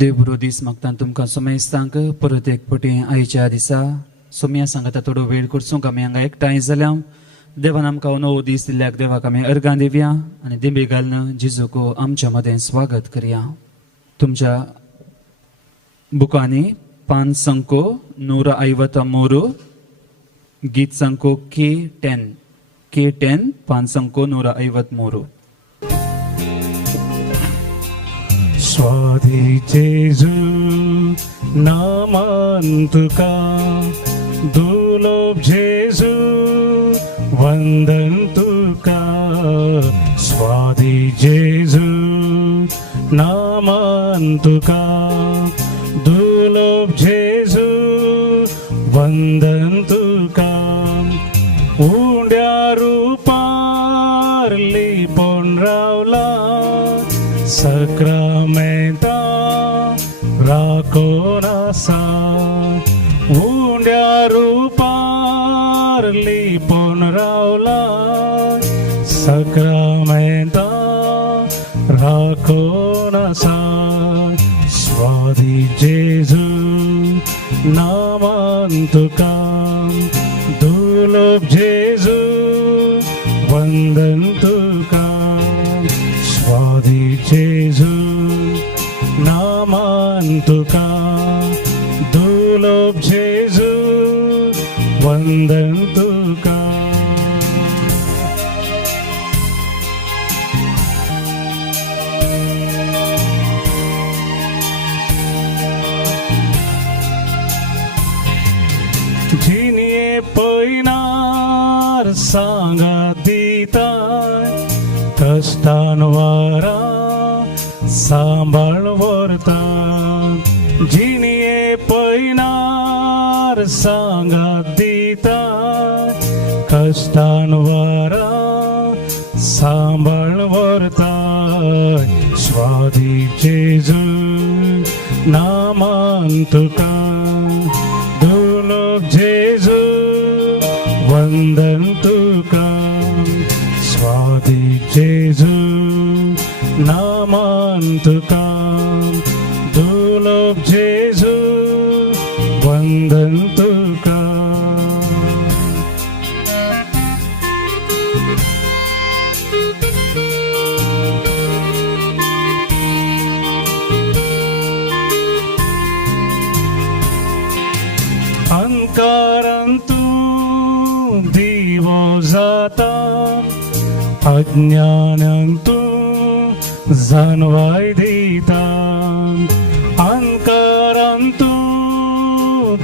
देव बरो दीस मागता तुमकां सोमेस्तांक परत एक फावटी आयच्या दिसा सोम्या सांगता थोडो वेळ करचूंक आमी हांगा एकठांय जाल्या देवान आमकां हो नवो दीस दिल्याक देवाक आमी अर्गां दिवया आनी दिबे घालून जिजूक आमच्या मदें स्वागत करया. तुमच्या बुकांनी पान संको 153 गीत संको K10 पान संको 153. स्वाधी जेजू नामान तुका दुर्लभ जेजू वंदन तुका. स्वाधी जेजू नामान तुका दुर्लभ जेजू वंदन तुका. उंड्या रूपार लिपोन रावला सक्रामेंता राखोन आसा. उंड्या रूपार लिपोन रावला सक्रामेंता राखोन आसा. स्वाधी जेजू नामान तुका दुर्लभ जेजू वंदन तुका. स्वाधी जेजू नामान तुका दुर्लभ जेजू वंदन तुका. जिनिये पयनार सांगात दिताय कष्टान वारा सांबाळ व्हरता. जिनिये पयनार सांगात दिता कष्टान वारा सांबाळ व्हरता. स्वाधी जेजू नामान तुका दुर्लभ जेजू वंदन तुका. स्वाधी जेजू नामान तुका दुर्लभ जेजू वंदन तुका. अंकारांतू दिवो जाता अज्ञानांतू जाणवाय दिता. अंकारांतू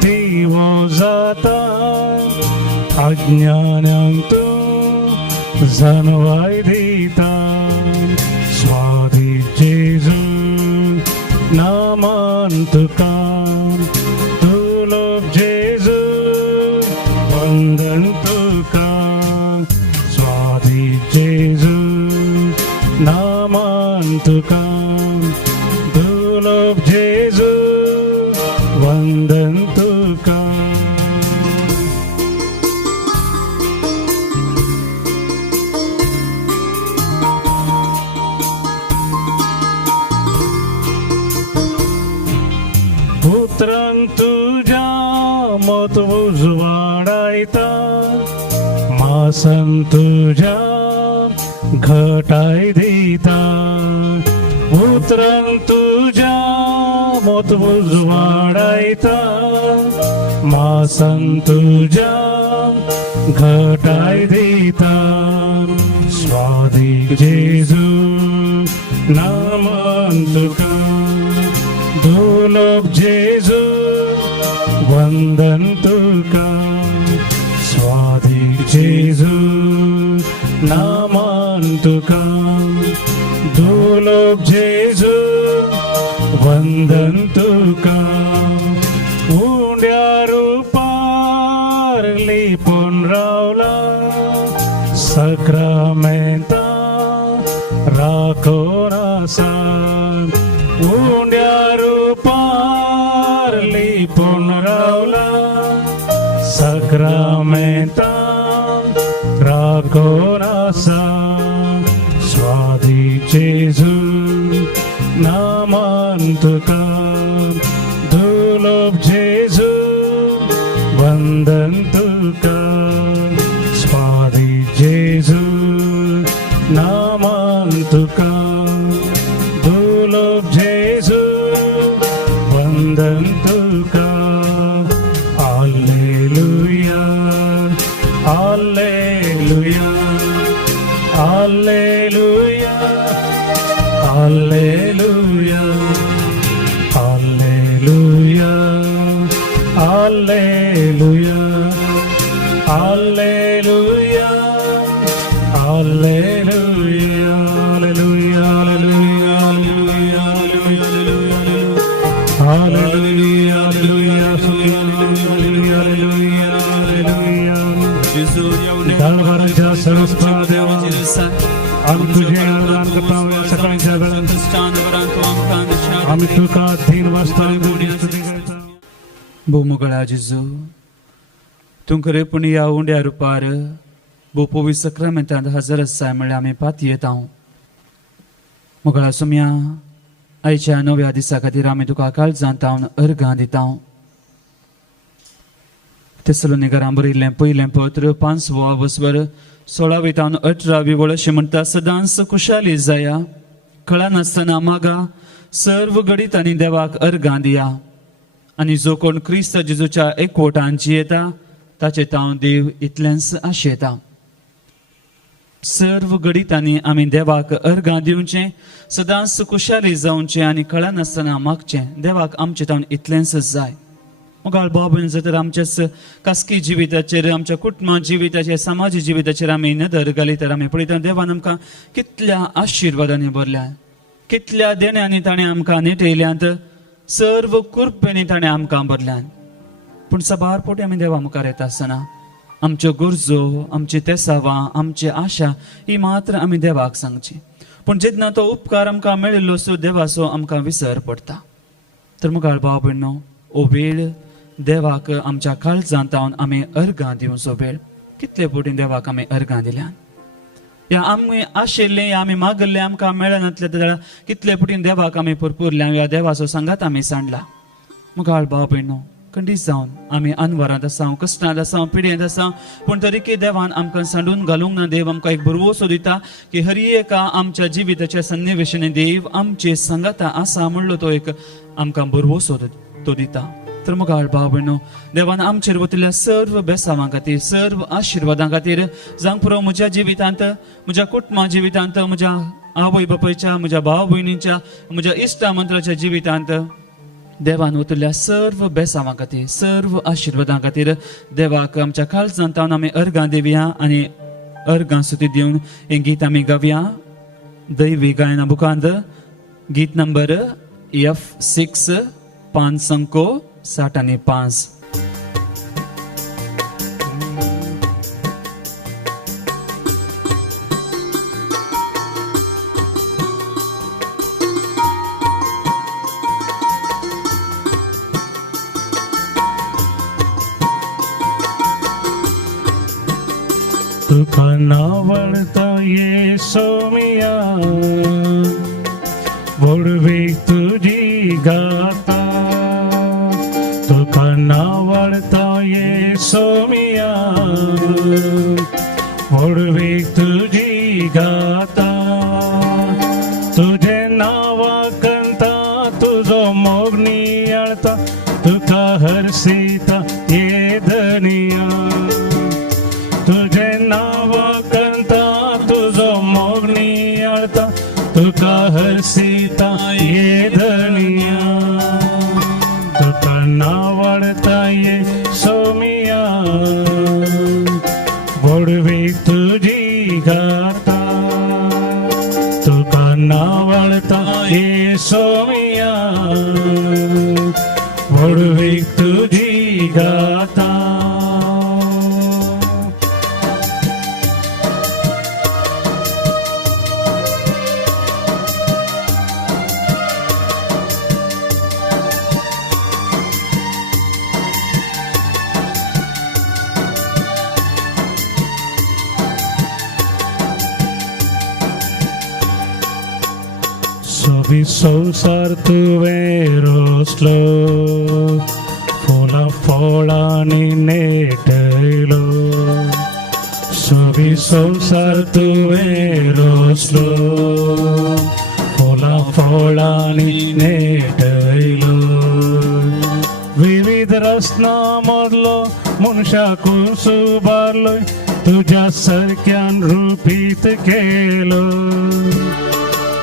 दिवो जाता अज्ञानांतू जाणवाय दिता. स्वाधी जेजू नामान तुका दुर्लभ जेजू वंदन तुका. स्वाधी जेजू नामान तुका दुर्लभ जेजू वंदन तुका. पुत्रान तुझ्या मत उजवाडायता मासन तुझ्या घटाय दिता. पुत्रान तुझ्या मत उजवाडायता मासन तुझ्या घटाय दिता. स्वाधी जेजू नामान तुका दुर्लभ जेजू वंदन तुका. स्वाधी जेजू नामान तुका दुर्लभ जेजू वंदन तुका. उंड्या रूपार लिपोन रावला सक्रामेंता राखोन आसा. उंड्या रूपार लिपोन रावला सक्रामेंता राखोन आसा. स्वाधी जेजू ना नामान तुका धुलोब जेजू वंदन तुका स्वादी जेजू नामान तुका धुलोब जेजू वंदन तुका hallelujah hallelujah hallelujah hallelujah hallelujah hallelujah hallelujah hallelujah hallelujah hallelujah hallelujah सर्वस्व देवा आम्ही तुझे आराधना करतो सकाळच्या वेळेत आम्ही तुका अधीन वाचता स्तुती करता भूमुगळा जिजू तुमकडे पण या उंड्या रुपार भूपोवी सक्रामेंतांत हजर आसाय म्हणल्यार आमी पात येता मुगळा सुम्या आयच्या नव्या दिसा खातीर आमी तुका काळजांत अर्गां दिता तेसलोनिकारां बरयल्लें पयलें पत्र 5 वसवर 16 ते 18 वळ अशें म्हणटा सदांच कुशाली जाया कळा नासतना मागा सर्व घडीत आनी देवाक अर्गां दिया आनी जो कोण क्रिस्त जेजूच्या एकवटान जियेता ताचे तांव देव इतलेंच आशेता सर्व घडीतांनी आमी देवाक अर्गां दिवचें सदांच कुशाली जावचें आनी कळा नासतना मागचें देवाक आमचें तावन इतलेंच जाय मुगाळ बाबून जर आमच्या खासगी जिविताचेर आमच्या कुटुंबा जिविताचेर समाजी जिविताचेर आमी नदर घाली तर आमी पळयता देवान आमकां कितल्या आशिर्वादांनी भरल्या कितल्या देण्यांनी ताणें आमकां नेटयल्यांत सर्व कृपेनी ताणें आमकां भरल्यान पूण सबार पोटी आमी देवा मुखार येता आसतना आमच्यो गरजो आमची तेसावां आमची आशा ही मात्र आमी देवाक सांगची पूण जेन्ना तो उपकार आमकां मेळिल्लो सो देवाचो आमकां विसर पडटा तर मुखार भाव भयणो ओ वेळ देवाक आमच्या काळजांत आमी अर्गां दिवचो वेळ कितले पोटी देवाक आमी अर्गां दिल्यान या आमी आशिल्लें आमी मागल्लें आमकां मेळनातलें जाल्यार कितले पोटी देवाक आमी भरपूरल्या या देवाचो सांगात आमी सांडला मुखार भाव भयणो खंडीत जावन आमी अनवरांत आसा कश्टांत आसा पिड्यांत आसा पूण तरी देवान आमकां सांडून घालूंक ना देव आमकां एक भरवोसो दिता की हर एका आमच्या जिविताच्या सन्निवेशांनी देव आमचे सांगाता आसा म्हणलो तो एक आमकां भरवोसो तो दिता तर मुखार भाव भयणो देवान आमचेर वतिल्ल्या सर्व बेसावां खातीर सर्व आशिर्वादां खातीर जावंक पुरो म्हज्या जिवितांत म्हज्या कुटुंबा जिवितांत म्हज्या आवय बापायच्या म्हज्या भाव भयणींच्या म्हज्या इश्टा मंत्राच्या जिवितांत देवान वतिल्ल्या सर्व बेसावां खातीर सर्व आशिर्वादां खातीर देवाक आमच्या काळजांत आमी अर्गां दिवया आनी अर्गां स्तुती दिवन हें गीत आमी गावया दैवी गायना बुकांत गीत नंबर F6 5 अंको 60 आणि 5 तुका नावडता येसोमिया वडवीक तुझी गाता तुका नावडता येसोमिया वडवीक तुझी गाता तुझे नावा कंता तुझो मोगनी आळता तुका हरसीता ये धनिया तुझे नाव कंता तुझो मोगनी आळता तुका हरसीता ये धनिया तुका नावडता ये सोमिया वडवीक तुझी गाता तुका नावडता ये सोमिया वडवीक तुझी गाता सोबी संसार तुवें रोसलो फुलां फळांनी नेटयलो सोबी संसार तुवें रोसलो फुलां फळांनी नेटयलो विविध रसना मदलो मनशाकून सुबारलोय तुझ्या सारक्यान रूपीत केलो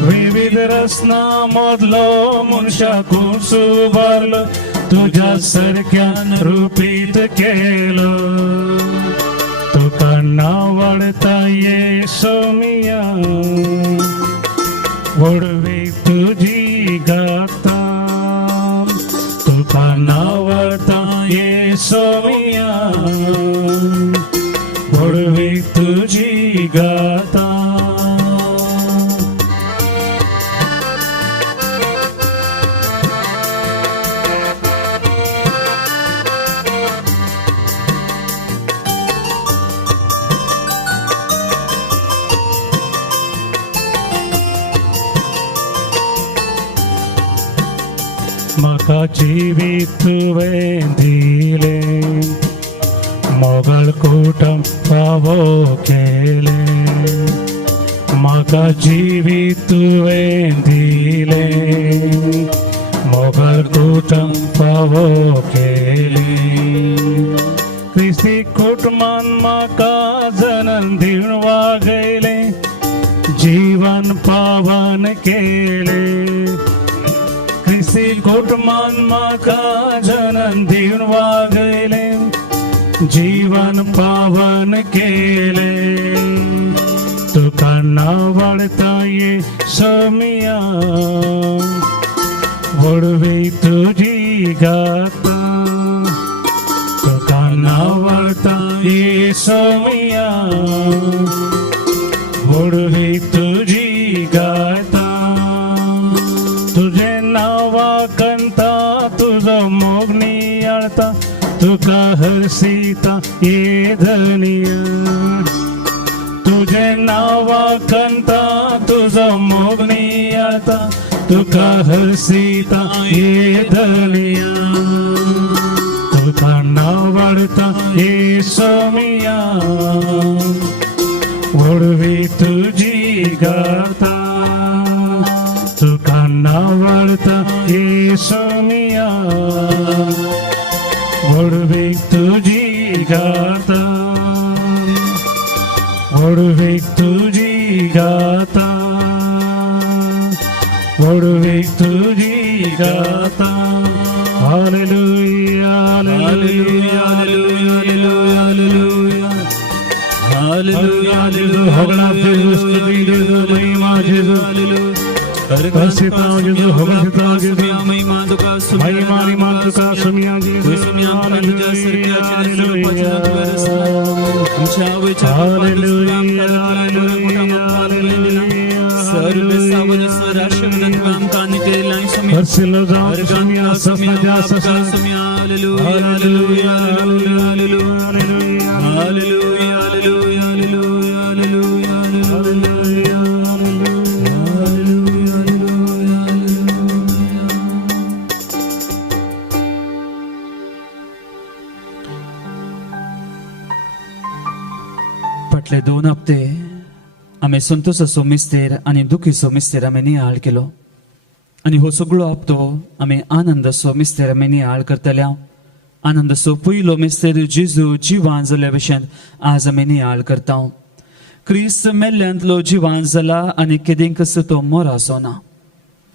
विविध रसना मदलो मनशाकून सुबारलो तुझ्या सारक्यान रूपीत केलो तुका नावाडता येशो मिया वडवी तुझी गाता तुका नावाडता येशो मिया वडवी तुझी गाता म्हाका जिवीत तुवें दिलें मोगाळ कुटुंब फावो केलें म्हाका जिवीत तुवें दिलें मोगाळ कुटुंब फावो केलें क्रिस्ती कुटुंबान म्हाका जन्म दिवन वागयलें जीवन पावन केलें क्रिस्ती कुटुंबान म्हाका जन्म दिवन वागयलें जीवन पावन केले तुका नावाडता येशो मिया वडवी तुझी गाता तुका नावाडता येशो मिया वडवी तुझी गाता तुझे नावाकंता तुझो मोग नियाळता तुका हरसीता ये धनिया तुझे नावाकंता तुझो मोग नियाळता तुका हरसीता ये धनिया तुका नावाडता येशो मिया वडवी तुझी गाता तुका नावाडता येशो मिया वडवी तुझी गाता वडवी तुझी गाता वडवी तुझी गाता hallelujah hallelujah hallelujah hallelujah hallelujah hallelujah होगला स्तुति जेजू महिमा जेजू हर्षिता जेजू हर्षिता जेजू महिमा तुका महिमा तुका सुमिया जेजू सुमिया तुझ्या सरक्या हालेलुया हालेलुया हालेलुया सर्व सावज स्वराशमन काम कानि केलाय सुमिया हर्षिलो जाओ सुमिया ससजा ससमिया hallelujah hallelujah hallelujah hallelujah hallelujah hallelujah hallelujah hallelujah फाटले 2 हप्ते आम्ही संतोषाचो मिस्तेर आणि दुखीचो मिस्तेर आम्ही नियाळ केलो आणि हो सगळो हप्तो आम्ही आनंदाचो मिस्तेर आम्ही नियाळ करतल्या आनंदाचो पयलो मिस्तेर जेजू जिवान जाल्ल्या भशेन आज आम्ही नियाळ करता क्रिस्त मेल्ल्यांतलो जिवान जाला आणि केदेंक तो मोराचो ना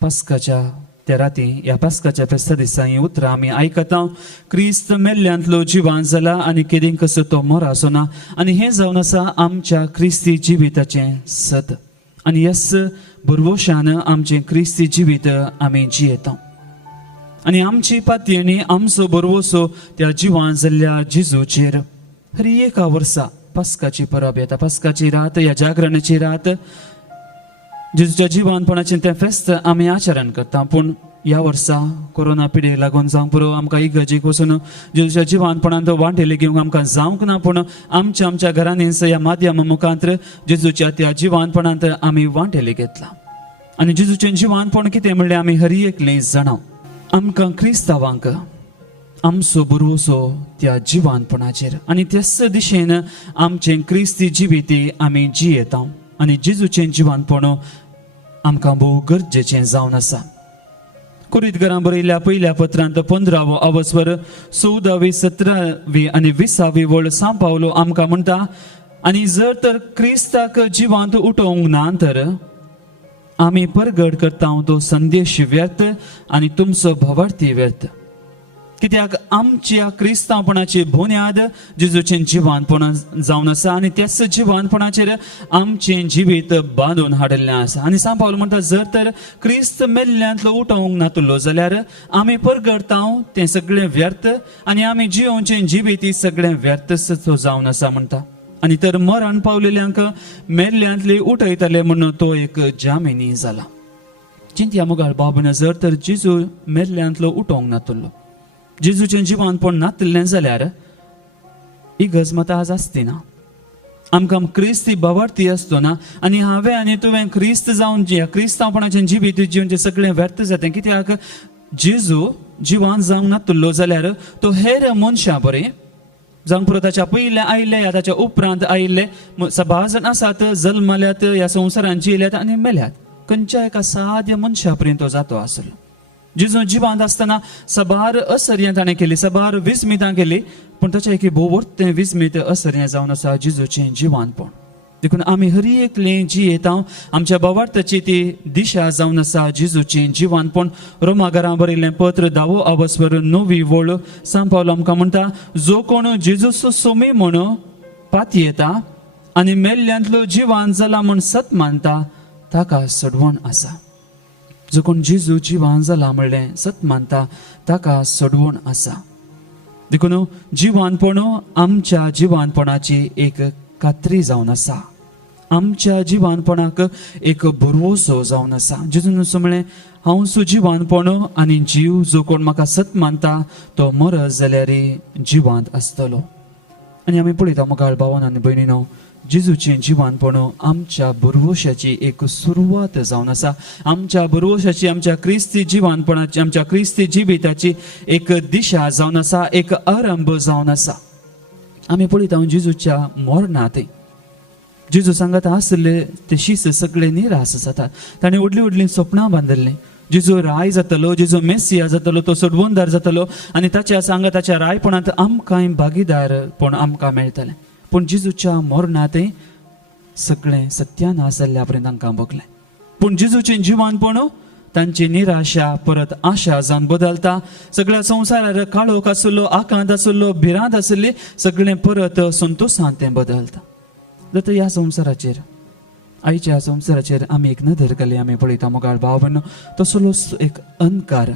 पास्काच्या त्या राती या पास्काच्या फेस्ता दिसा ही उतरां आमी आयकता क्रिस्त मेल्ल्यांतलो जिवान जाला आणि केदेंक तो मोराचो ना आणि हे जावन आसा आमच्या क्रिस्ती जिविताचें सत आणि ह्याच बरवशान आमचें क्रिस्ती जिवीत आमी जियेता आणि आमची पातयणी आमचो बरवसो त्या जिवान जाल्ल्या जेजूचेर हर एका वर्सा पास्काची परब येता पास्काची रात या जागरणाची रात जेजूच्या जिवानपणाचें तें फेस्त आमी आचरण करता पूण ह्या वर्सा कोरोना पिडेक लागून जावंक पुरो आमकां इगर्जेक वचून जेजूच्या जिवानपणांत वांटेले घेवंक आमकां जावंक ना पूण आमच्या घरांनी ह्या माध्यमा मुखांतर जेजूच्या त्या जिवानपणांत आमी वांटेले घेतला आनी जेजूचें जिवानपण कितें म्हणलें आमी हर एकलें जाणां. आमकां क्रिस्तांवांक आमचो बुरवोसो त्या जिवानपणाचेर आनी त्याच दिशेन आमचें क्रिस्ती जिवीत आमी जियेता. आनी जेजूचें जिवानपण आमकां भोव गरजेचें जावन आसा. कुरीतकारां बरयल्या पयल्या पत्रांत 15व अवस्वर 14वी 17वी आनी 20वी वळ सांव पावलो आमकां म्हणटा, आनी जर तर क्रिस्ताक जिवांत उठोवंक ना तर आमी परगट करता तो संदेश व्यर्थ आनी तुमचो भवार्थी व्यर्थ. कित्याक आमच्या क्रिस्तांवपणाची बुन्याद जेजूचें जिवानपण जावन आसा आनी त्याच जिवानपणाचेर आमचें जिवीत बांदून हाडिल्लें आसा. आनी सांव पावलो म्हणटा, जर तर क्रिस्त मेल्ल्यांतलो उठोवंक नातलो जाल्यार आमी परगडता तें सगळें व्यर्थ आनी आमी जिवोवचें जिवीत सगळें व्यर्थच जावन आसा म्हणटा. आनी तर मरण पावलेल्यांक मेल्ल्यांतली उठयतले म्हणून तो एक जामिनी जाला. चिंतया मुगाळ बाबन, जर तर जेजू मेल्ल्यांतलो उठोवंक नातलो, जेजूचें जिवानपण नातलें जाल्यार इगज मात आज आसती ना. आमकां क्रिस्ती भवार्थी आसतो ना आनी हांवें आनी तुवें क्रिस्त जावन ह्या क्रिस्तांवपणाचें जिवीत जिवन सगळें व्यर्थ जाता. कित्याक जेजू जिवान जावंक नातलो जाल्यार तो हेर मनशां बरें जावंक पुरो ताच्या पयले आयिल्ले या ताच्या उपरांत आयिल्ले सभा जाण आसात, जल्मल्यात, ह्या संवसारांत जियल्यात आनी मेल्यात, खंयच्या एका साद्य मनशा पर्यंत तो जातो आसलो. जेजू जिवांत आसतना सबार असर्यां ताणें केली, सबार विस्मितां केली, पूण ताच्या एक भोवतें विस्मीत असर्यां जावन आसा जेजूचें जिवानपण. देखून आमी हर एकलें जियेता आमच्या भवार्थाची ती दिशा जावन आसा जेजूचें जिवानपण. रोमाकारां बरयल्लें पत्र 10वो अवस्वर 9वी वळ सांव पावलो आमकां म्हणटा, जो कोण जेजूचो सोमी म्हण पातयेता आनी मेल्ल्यांतलो जिवान जाला म्हण सत मानता ताका सडवण आसा. जो कोण जेजू जिवान जाला म्हणलें सत मानता ताका सडवण आसा. देखून जिवानपण आमच्या जिवानपणाची एक खात्री जावन आसा, आमच्या जिवानपणाक एक भरवोसो जावन आसा. जेजून असो म्हळें, हांव सुजिवानपण आनी जीव, जो कोण म्हाका सत मानता तो मरत जाल्यार जिवांत आसतलो. आनी आमी पळयता मुखार भावान आनी भयणीनो, जेजूचें जिवानपण आमच्या भरवोशाची एक सुरवात जावन आसा. आमच्या भरवोशाची, आमच्या क्रिस्ती जिवानपणाची, आमच्या क्रिस्ती जिविताची एक दिशा जावन आसा, एक आरंभ जावन आसा. आमी पळयता जेजूच्या मरणांत जेजू सांगत आसले ते शीस सगळे निराश जातात. ताणें व्हडलीं व्हडलीं स्वप्नां बांदिल्लीं. जेजू राय जातलो, जेजू मेसिया जातलो, तो सोडवणदार जातलो आनी ताच्या सांगाताच्या रायपणांत आमकांय भागीदारपण आमकां मेळटलें. पूण जेजूच्या मरणांत सगळें सत्यानाश जाल्ल्या पर्यंत तांकां भोगलें. पूण जेजूचें जिवानपण तांची निराशा परत आशा जावन बदलता. सगळ्या संवसारार काळोख आसलो, आकांत आसलो, भिरांत आसली, सगळें परत संतोशांत तें बदलता. जर ह्या संवसाराचेर, आयच्या संवसाराचेर आमी एक नदर घाली, आमी पळयता मुखार भावन, तसलोच एक अंकार,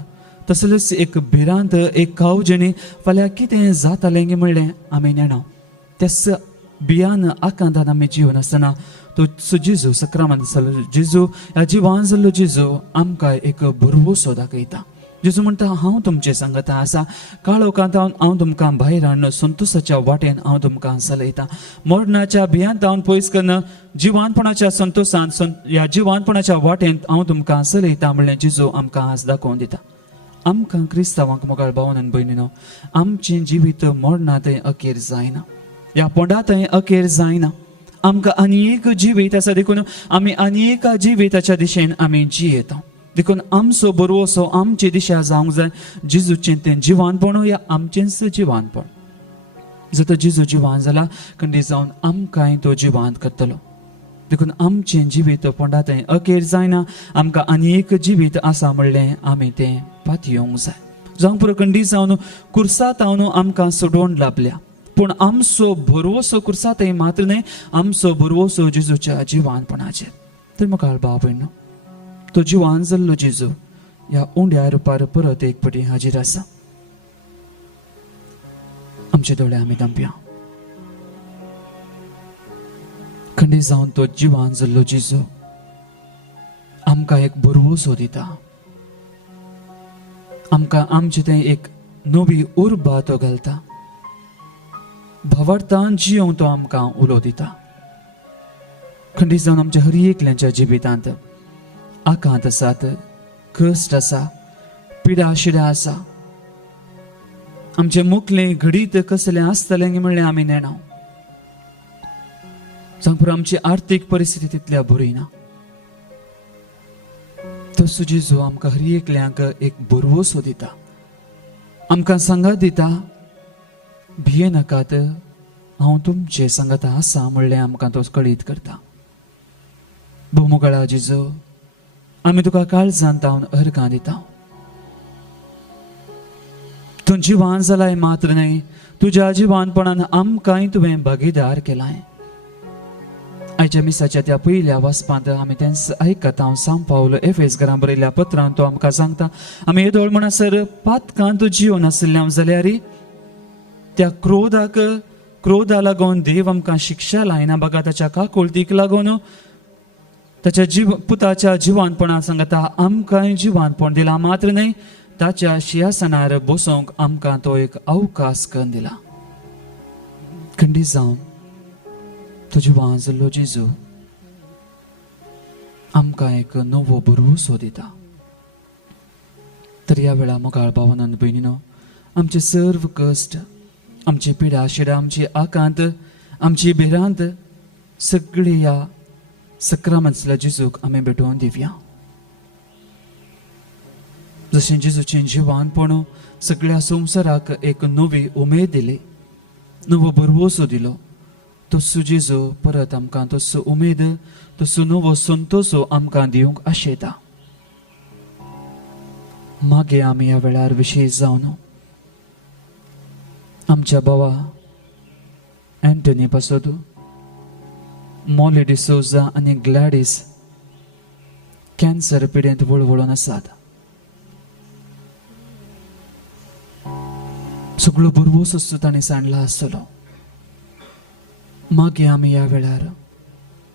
तसलोच एक भिरांत, एक कावजणी फाल्यां कितें जातालें म्हणलें आमी नेणा. त्याच भियान आकांतान आमी जिवन आसतना तो जेजू सक्रामंत जाल्लो जेजू, ह्या जिवान जाल्लो जेजू आमकां एक भरवोसो दाखयता. जेजू म्हणटा, हांव तुमचे सांगता आसा, काळोखांत हांव तुमकां भायर हाडून संतोशाच्या वाटेन हांव तुमकां चलयता. मरणाच्या भियांत हांव पयस करना, जिवानपणाच्या संतोशांत, ह्या जिवानपणाच्या वाटेन हांव तुमकां चलयता म्हणलें जेजू आमकां आज दाखोवन दिता. आमकां क्रिस्तांवांक मोगाळ भावन आनी भयणीनो, आमचें जिवीत मरणांत अखेर जायना, ह्या पोंडांत अखेर जायना. आमकां आनी एक जिवीत आसा. देखून आमी आनी एका जिविताच्या दिशेन आमी जियेता. देखून आमचो बरोवसो, आमची दिशा जावंक जाय जेजूचें तें जिवानपण, या आमचेंच जिवानपण. जर जेजू जिवान जाला खंडी जावन आमकांय तो जिवांत करतलो. देखून आमचें जिवीत पोंडांत अखेर जायना. आमकां आनी एक जिवीत आसा म्हणलें आमी तें पातयोंक जाय. जावंक पुरो खंडी जावन कुर्सात हांव आमकां सोडवण लाभल्या, पूण आमचो भरवोसो कुर्सात मात्र न्हय, आमचो भरवोसो जेजूच्या जिवानपणाचेर. तर म्हाका भाव भयणो, तो जिवान जाल्लो जेजू ह्या उंड्या रुपार परत एक फावटी हाजीर आसा. आमचे दोळे आमी धांपया. खंडी जावन तो जिवान जाल्लो जेजू आमकां एक भरवोसो दिता. आमकां आमचे थंय एक नवी उर्बा तो घालता. भवार्थान जियोंक तो आमकां उलो दिता. खंडी जावन आमच्या हर एकल्याच्या जिवितांत आकांत आसात, कश्ट आसा, पिडा शिडा आसा. आमचे मुखले घडीत कसले आसतलें म्हणलें आमी नेणाव. सांगपूर आमची आर्थीक परिस्थिती तितल्या बरी ना. तसो जेजू आमकां हर एकल्यांक एक बरवसो दिता, आमकां सांगात दिता, भिये नाकात, हांव तुमचे सांगात आसा म्हणलें आमकां तो कळीत करता. भोवमुगाळा जेजू, आमी तुका काळजांत हांव अर्गां दिता. तूं जिवान जालाय मात्र न्हय, तुज्या जिवानपणान आमकांय तुवें भागीदार केलाय. आयच्या मिसाच्या त्या पयल्या वाचपांत आमी तेंच आयकता. हांव सांग पावलो एफेस घरां बरयल्ल्या पत्रांत तो आमकां सांगता, आमी येदोळ म्हणसर पातकांत जिवन आशिल्ल्या जाल्यार त्या क्रोधा लागून देव आमकां शिक्षा लायना. बघा, ताच्या काकुळतीक लागून ताच्या पुताच्या जिवानपणा सांगता आमकांय जिवानपण दिलां, मात्र न्हय, ताच्या सिंहासनार बसोंक आमकां तो एक अवकाश करून दिला. खंडीत जावन तुजी वाजलो जेजू आमकां एक नवो बरवसो दिता. तर ह्या वेळा मोगाळ भावनान भयणीनो, आमचे सर्व कश्ट, आमची पिडा शिडा, आमची आकांत, आमची भिरांत सगळी ह्या सक्रामंतल्या जेजूक आमी भेटोवन दिवया. जशें जेजूचें जिवानपण सगळ्या संवसाराक एक नवी उमेद दिली, नवो बरवसो दिलो, तसो जेजू परत आमकां तसो उमेद, तसो नवो संतोसो आमकां दिवंक आशेता. मागे आमी ह्या वेळार विशेश जावन आमच्या भावा एंटनी पासोद, मॉली डिसोजा आनी ग्लॅडीस कॅन्सर पिडेंत वळवळून आसात. सगळो बरवसो तांणी सांडला आसतलो. मागे आमी ह्या वेळार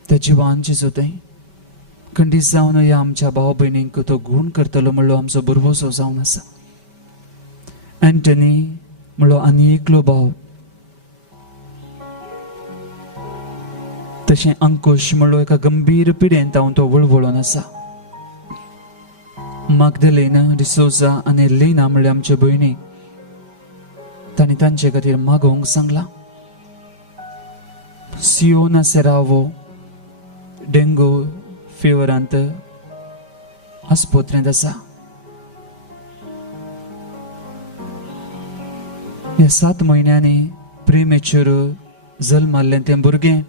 त्या जिवान जेजू थंय खंडीत जावन ह्या आमच्या भाव भयणींक तो गूण करतलो म्हणलो आमचो बरवसो जावन आसा. एंटनी म्हणलो आनी एकलो भाव, तशें अंकुश म्हणलो एका गंभीर पिडेंत हांव तो वळवळून आसा. मागदलेना डिसोजा आनी लेना म्हणले आमचे भयणी, तांणी तांचे खातीर मागोवंक सांगला. सियोना सेरावो डेंगू फिवरांत आस्पत्रेंत आसा. ह्या 7 म्हयन्यांनी प्रिमेच्युअर जल्माल्लें तें भुरगें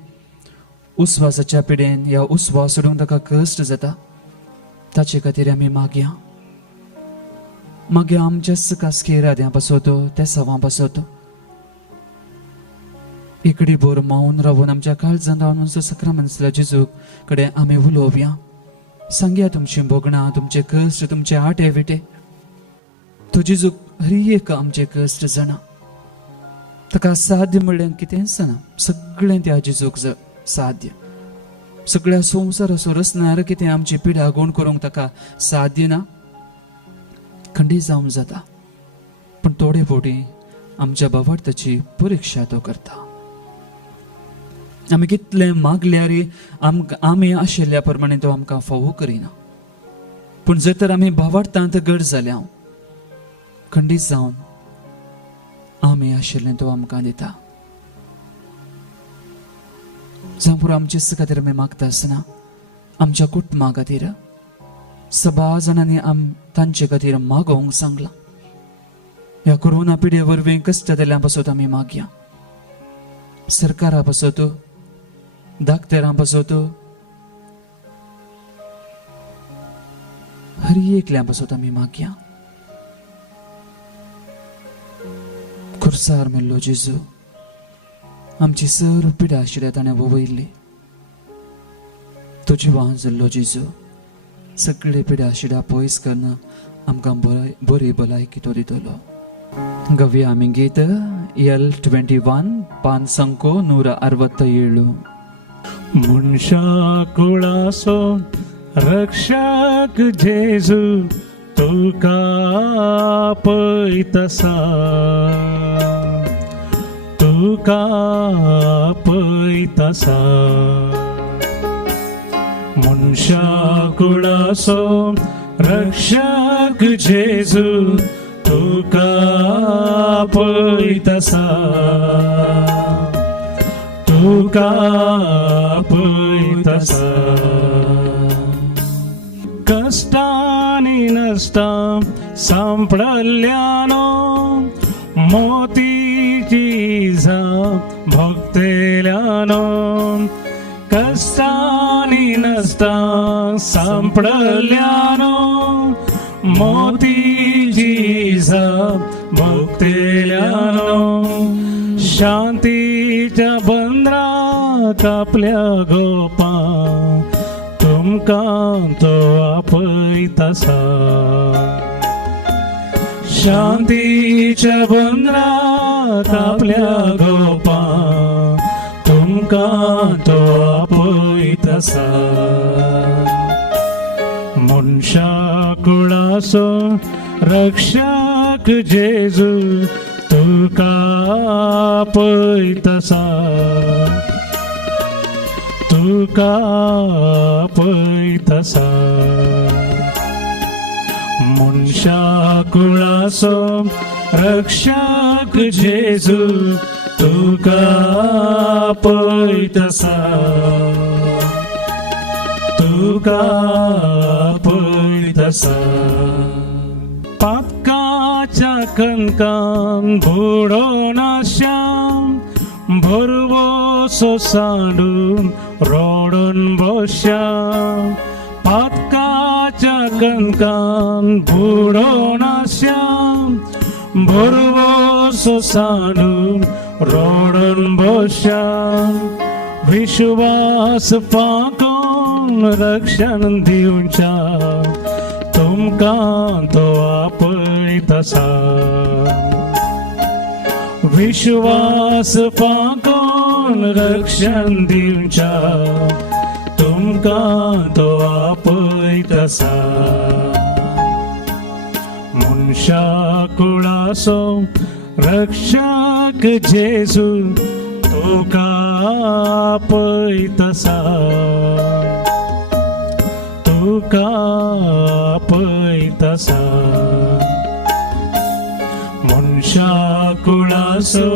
उस्वासाच्या पिडेन ह्या उस्वास सोडूंक ताका कश्ट जाता, ताचे खातीर आमी मागया. मागे आमच्याच कास्केराद्यां पासत त्या सवां पासत इकडी बोर मावून रावून आमच्या काळजांत रावन सक्रामंतल्या जेजू कडेन आमी उलोवया. सांगया तुमची बोगणां, तुमचे कश्ट, तुमचे आटे विटे. तो जेजू हर एक आमचे कश्ट जाणा. ताका साध्य म्हणलें कितेंच ना, सगळें त्या जेजूक साध्य. सगळ्या संवसाराचो रचणार कितें आमची पिडा गूण करूंक ताका साध्य ना. खंडीत जावंक जाता, पूण थोडे फावटी आमच्या भावार्थाची परिक्षा तो करता. आमी कितले मागल्यार आमी आशिल्ल्या प्रमाणे तो आमकां फावो करिना. पूण जर तर आमी भावार्थांत घट जाल्या खंडीत जावन आमी आशिल्लें तो आमकां दिता. जावं आमचे खातीर आमी मागता आसतना आमच्या कुटुंबा खातीर सभा जाणांनी तांचे खातीर मागोवंक सांगला. ह्या कोरोना पिडे वरवीं कश्ट जाल्ल्या पासत आमी मागया. सरकारा पासत, डाक्टरां पासत, हर एकल्या पासत आमी मागया. खुर्सार म्हणलो जेजू, आमची सर्व पिडा आशिल्ल्या ताणें वयली. तुजी वाहन जाल्लो जेजू, सगळे पिडा शिडा पयस करना आमकां बरी भलायकी तो दितलो. गव्या आमी गीत L21 पानसंको 167. मनशा कुळासोन रक्षक जेजू तुका पळयतसा, तुका पळयतसा. मनशा कुळासो रक्षक जेजू तुका पळयतसा तुका पळयतसा कष्टानी नष्टा सांपडल्यानो मोतीची इजा भोगतेल्यानो कष्टानी नष्टा सांपडल्यानो मोतीची इजा भोगतेल्यानो शांतीच्या बंदरा कापल्या गोपा तुमका तो आपयतसा शांतीच्या बंदरा कापल्या गोपा तुमका तो आपयतसा मनशा कुळासो रक्षक जेजू तुका आपयतसा तुका पळयतसा मनशा कुळासो रक्षक जेजू तुका पळयतसा तुका पळयतसा पातकाच्या कणकान बुडोन श्याम भरवो सांडून रोडून बसया पातकाच्या कणकान बुडोन श्याम भरवो सांडून रोडून बसया विश्वास पाकोन रक्षण दिवच्या तुमका तो आपयतसा विश्वास पाकोन रक्षण दिवच्या तुमका तो आपयतसा मनशा कुळासो रक्षक जेजू तुका आपयतसा तुका आपयतसा मनशा कुळासो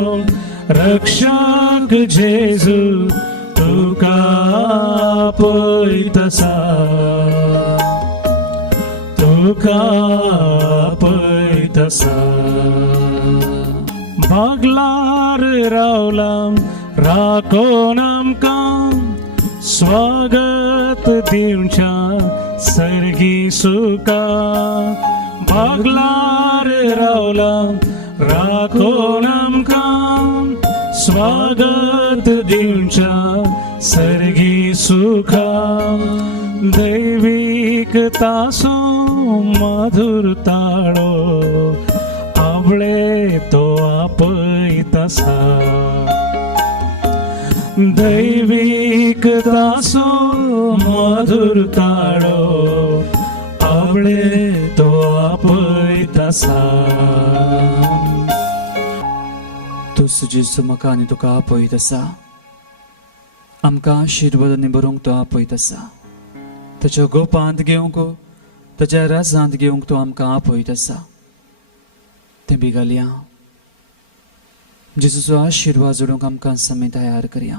रक्षक जेजू तुका आपयतसा तुका आपयतसा बागलार रावला राखोन आमकां स्वागत दिवच्या सर्गी सुका बागलार रावला राखोन आमकां स्वागत दिवच्या सर्गी सुखा दैवीक तासो मधुर ताळो आवळे तो आपयतसा दैवीक तासो मधुर ताळो आवळे तो आपयतसा तुस जेजू म्हाका आनी तुका आपयतसा आमकां आशिर्वादांनी भरूंक तो आपयतसा ताच्या गोपांत घेवंक ताच्या राजांत घेवंक तो आमकां आपयतसा तें बी घालया जेजूचो आशिर्वाद जोडूंक आमकां समे तयार करया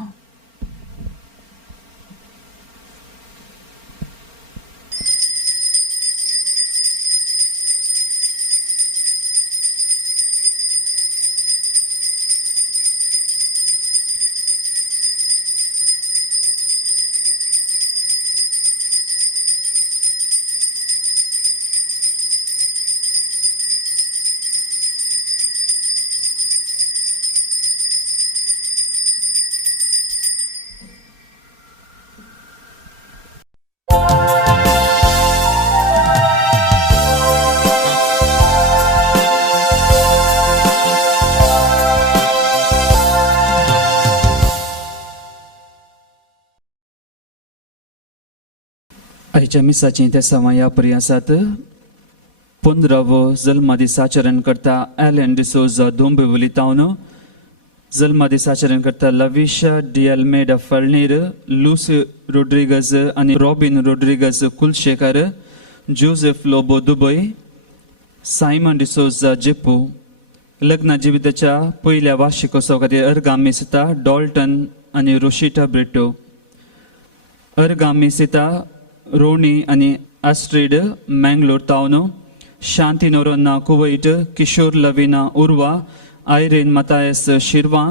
आयच्या मिसाची त्या समया पर्यंत 15वो जल्म दिसाचरण करता एलेन डिसोजा डोंबिवली टावन जल्मा दिसाचरण करता Lavisha D'Almeida Falnir, Lucy Rodrigues आणि Robin Rodrigues Kulshekar, Joseph Lobo Dubai, Simon D'Souza Jeppu. लग्न जिविताच्या पहिल्या वार्षिकोत्सवा खातीर अर्गामिसिता डॉल्टन आणि रोशिटा ब्रिटो. अर्गामिसिता रोनी आणि आस्ट्रीड मँगलोर तावनो, शांती नोरोना कुवैट, किशोर लविना उर्वा, आयरेन मतायस शिरवा,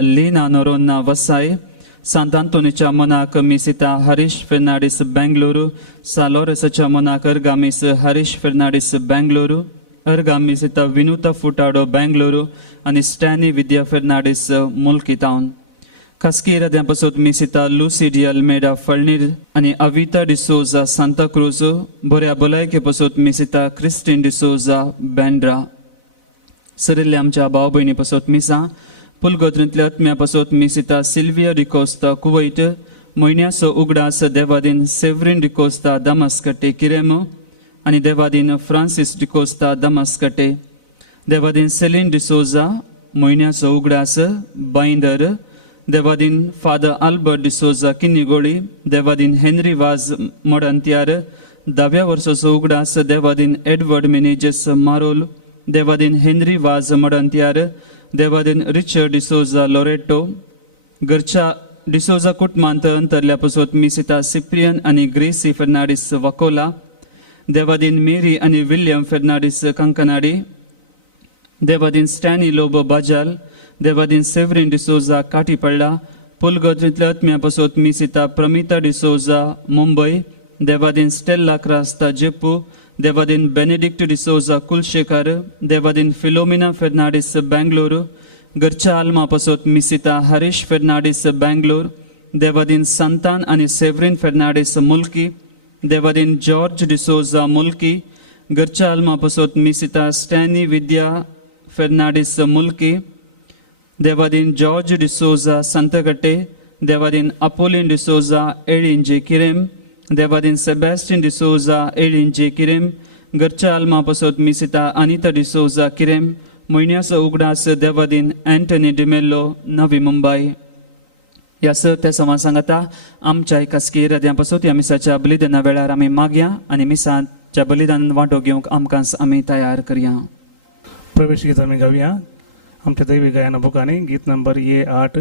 लीना नोरोना वसाय, सांत आंतोनीच्या मोनाक मिसिता हरीश फेर्नांडीस बेंगलुरू, सालोरसच्या मोनाक अर्गामिस हरीश फेर्नांडीस बेंगलुरू, अर्गामिसिता विनुता फुटाडो बेंगलुरू आणि स्टॅनी विद्या फेर्नांडीस मुल्की टाउन. खासगी रद्यापासून मिसिता लुसी डी अल्मेडा फळनीर आणि अविता डिसोजा सांता क्रूज. बऱ्या भलायकेपासून मिसिता क्रिस्टीन डिसोजा बँड्रा. सरिल्ल्या आमच्या भाव भयणी पासून मिसा पुलगोत्रींतल्या आत्म्या पासून मिसिता सिल्विया डिकोस्ता कुवैट. म्हयन्याचो उगडास देवादीन सेव्हरीन डिकोस्ता दमास्कटे किरेम आणि देवादीन फ्रांसिस डिकोस्ता दमास्कटे. देवादीन सेलीन डिसोजा म्हयन्याचो उगडास बायंदर. देवादीन फादर आल्बर्ट डिसोजा किन्निगोळी. देवादीन हेनरी वाज मोडंतियार. 10व्या वर्साचो उगडास देवादीन एडवर्ड मेनेजेस मारोल. देवादीन हेनरी वाज मोडंतियार. देवादीन रिचर्ड डिसोजा लोरेटो. घरच्या डिसोजा कुटुंबांत अंतरल्यापासून मिसिता सिप्रियन आणि ग्रेसी फेर्नांडीस वाकोला. देवादीन मेरी आणि विल्यम फेर्नांडीस कंकनाडी. देवादीन स्टॅनी लोबो बाजाल. देवादीन सेव्हरीन डिसोजा काटीपडला. पुलगोत्रींतल्या आत्म्यापासून मिसिता प्रमिता डिसोजा मुंबई. देवादीन स्टेल्ला क्रास्ता जेपू. देवादीन बेनेडिक्ट डिसोजा कुलशेखर. देवादीन फिलोमिना फेर्नांडीस बेंगलोर. घरच्या आल्मापासून मिसिता हरीश फेर्नांडीस बेंगलोर. देवादीन संतान आणि सेव्हरीन फेर्नांडीस मुल्की. देवादीन जॉर्ज डिसोजा मुल्की. घरच्या आल्मापासून मिसिता स्टॅनी विद्या फेर्नांडीस मुल्की. देवादीन जॉर्ज डिसोजा संतगट्टे. देवादीन अपोलिन डिसोजा एळिंजे किरेम. देवादीन सेबॅस्टिन डिसोजा एळिंजे किरेम. घरच्या आल्मापासून मिसिता अनिता डिसोजा किरेम. म्हयन्याचो उगडास देवादीन अँटनी डिमेल्लो नवी मुंबई. ह्या त्या समासांगाता आमच्या खासगी हृदयापासून ह्या मिसाच्या बलिदाना वेळार आमी मागया आणि मिसाच्या बलिदान वांटो घेवंक आमकां आमी तयार करया. प्रवेश गीत आम्ही गाऊया. आमच्या दैवी गायना बुकाने गीत नंबर ये 8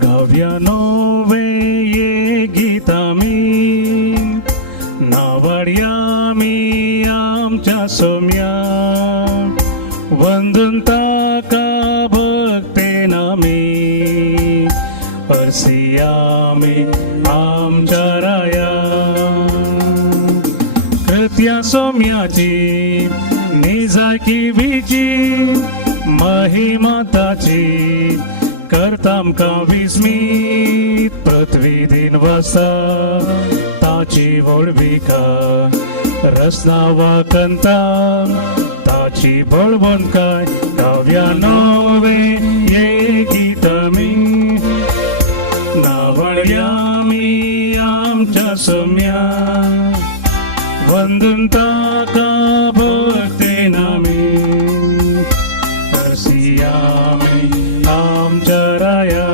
गाव्या नोवे ये गीत आम्ही नावड्या मी आमच्या सोम्या वंदन ताका भक्ते नामी परसिया मी आमच्या राया कृत्या सोम्याची निजाकी विची महिमा ताची करतामका विस्मित पृथ्वी दिन वसा ताची वळविका रसना वाकंता ताची बळवंतकाय काव्या नोवे ये गीत मी नावळ्या मी आमच्या सम्या वंदन ताका भक्ते नामी परसिया मी आमच्या राया.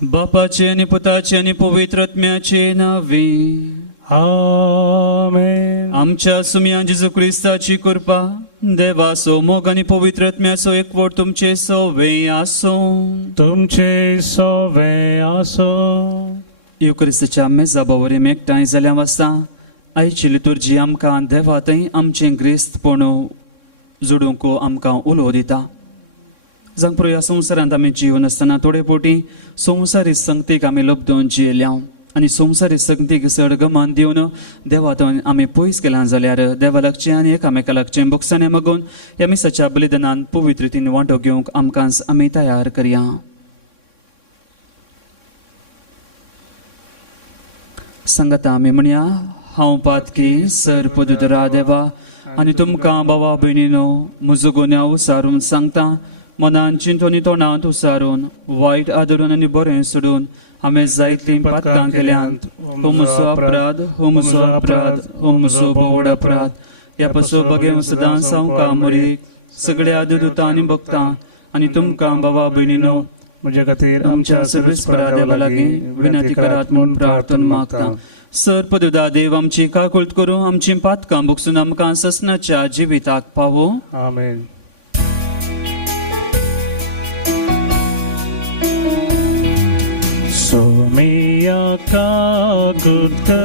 बापाचे आणि पुताचे आणि पवित्र आत्म्याचे नावे आमेन. आमच्या सुम्या जेजू ख्रिस्ताची कृपा देवाचो मोग आणि पवित्र आत्म्याचो एकवट तुमचे सवे आसो. तुमचे सवे आसो. युक्रिस्ताच्या मेजाबावर एकठांय जाल्या वाजता आयची लितुर्जी आमकां देवा थंय आमचें ग्रेस्तपण जोडूंक आमकां उलो दिता. जांक ह्या संवसारांत आमी जिवन आसतना थोडे फावटी संवसारी संगतीक आमी लबदून जियेल्या आनी संवसारी संगतीक चड गमान दिवन देवा थंय आमी पयस गेला जाल्यार देवा लागचें आनी एकामेका लागचें बक्षाणें मागून ह्या मिसाच्या बलिदानान पवित्र रितीन वांटो घेवंक आमकां आमी तयार करया. संगता आमी म्हणया. हांव पातकी सर पदुदरा देवा आनी तुमकां भावा भयणीनो म्हजो गुन्यांव उसारून सांगता. मनान चिंतून तोंडांत उसारून वायट आदरून आनी बरें सोडून हांवें जायतीं पातकां केल्यांत. हो म्हजो अपराध, हो म्हजो अपराध, हो म्हजो बोड अपराध. ह्या पसो बगे सदां सावका मोरी सगळ्या दूतां आनी भक्तां आनी तुमकां बाबा भयणीनो म्हजे खातीर आमच्या सर्वेस्परा देवा लागीं विनंती करात म्हूण प्रार्थना मागता. सर्पदुदा देव आमची काकुळट करूं आमची पातकां बुकसून आमकां ससनाच्या जिविताक पावो. आमेन. सोमिया काकुटकर,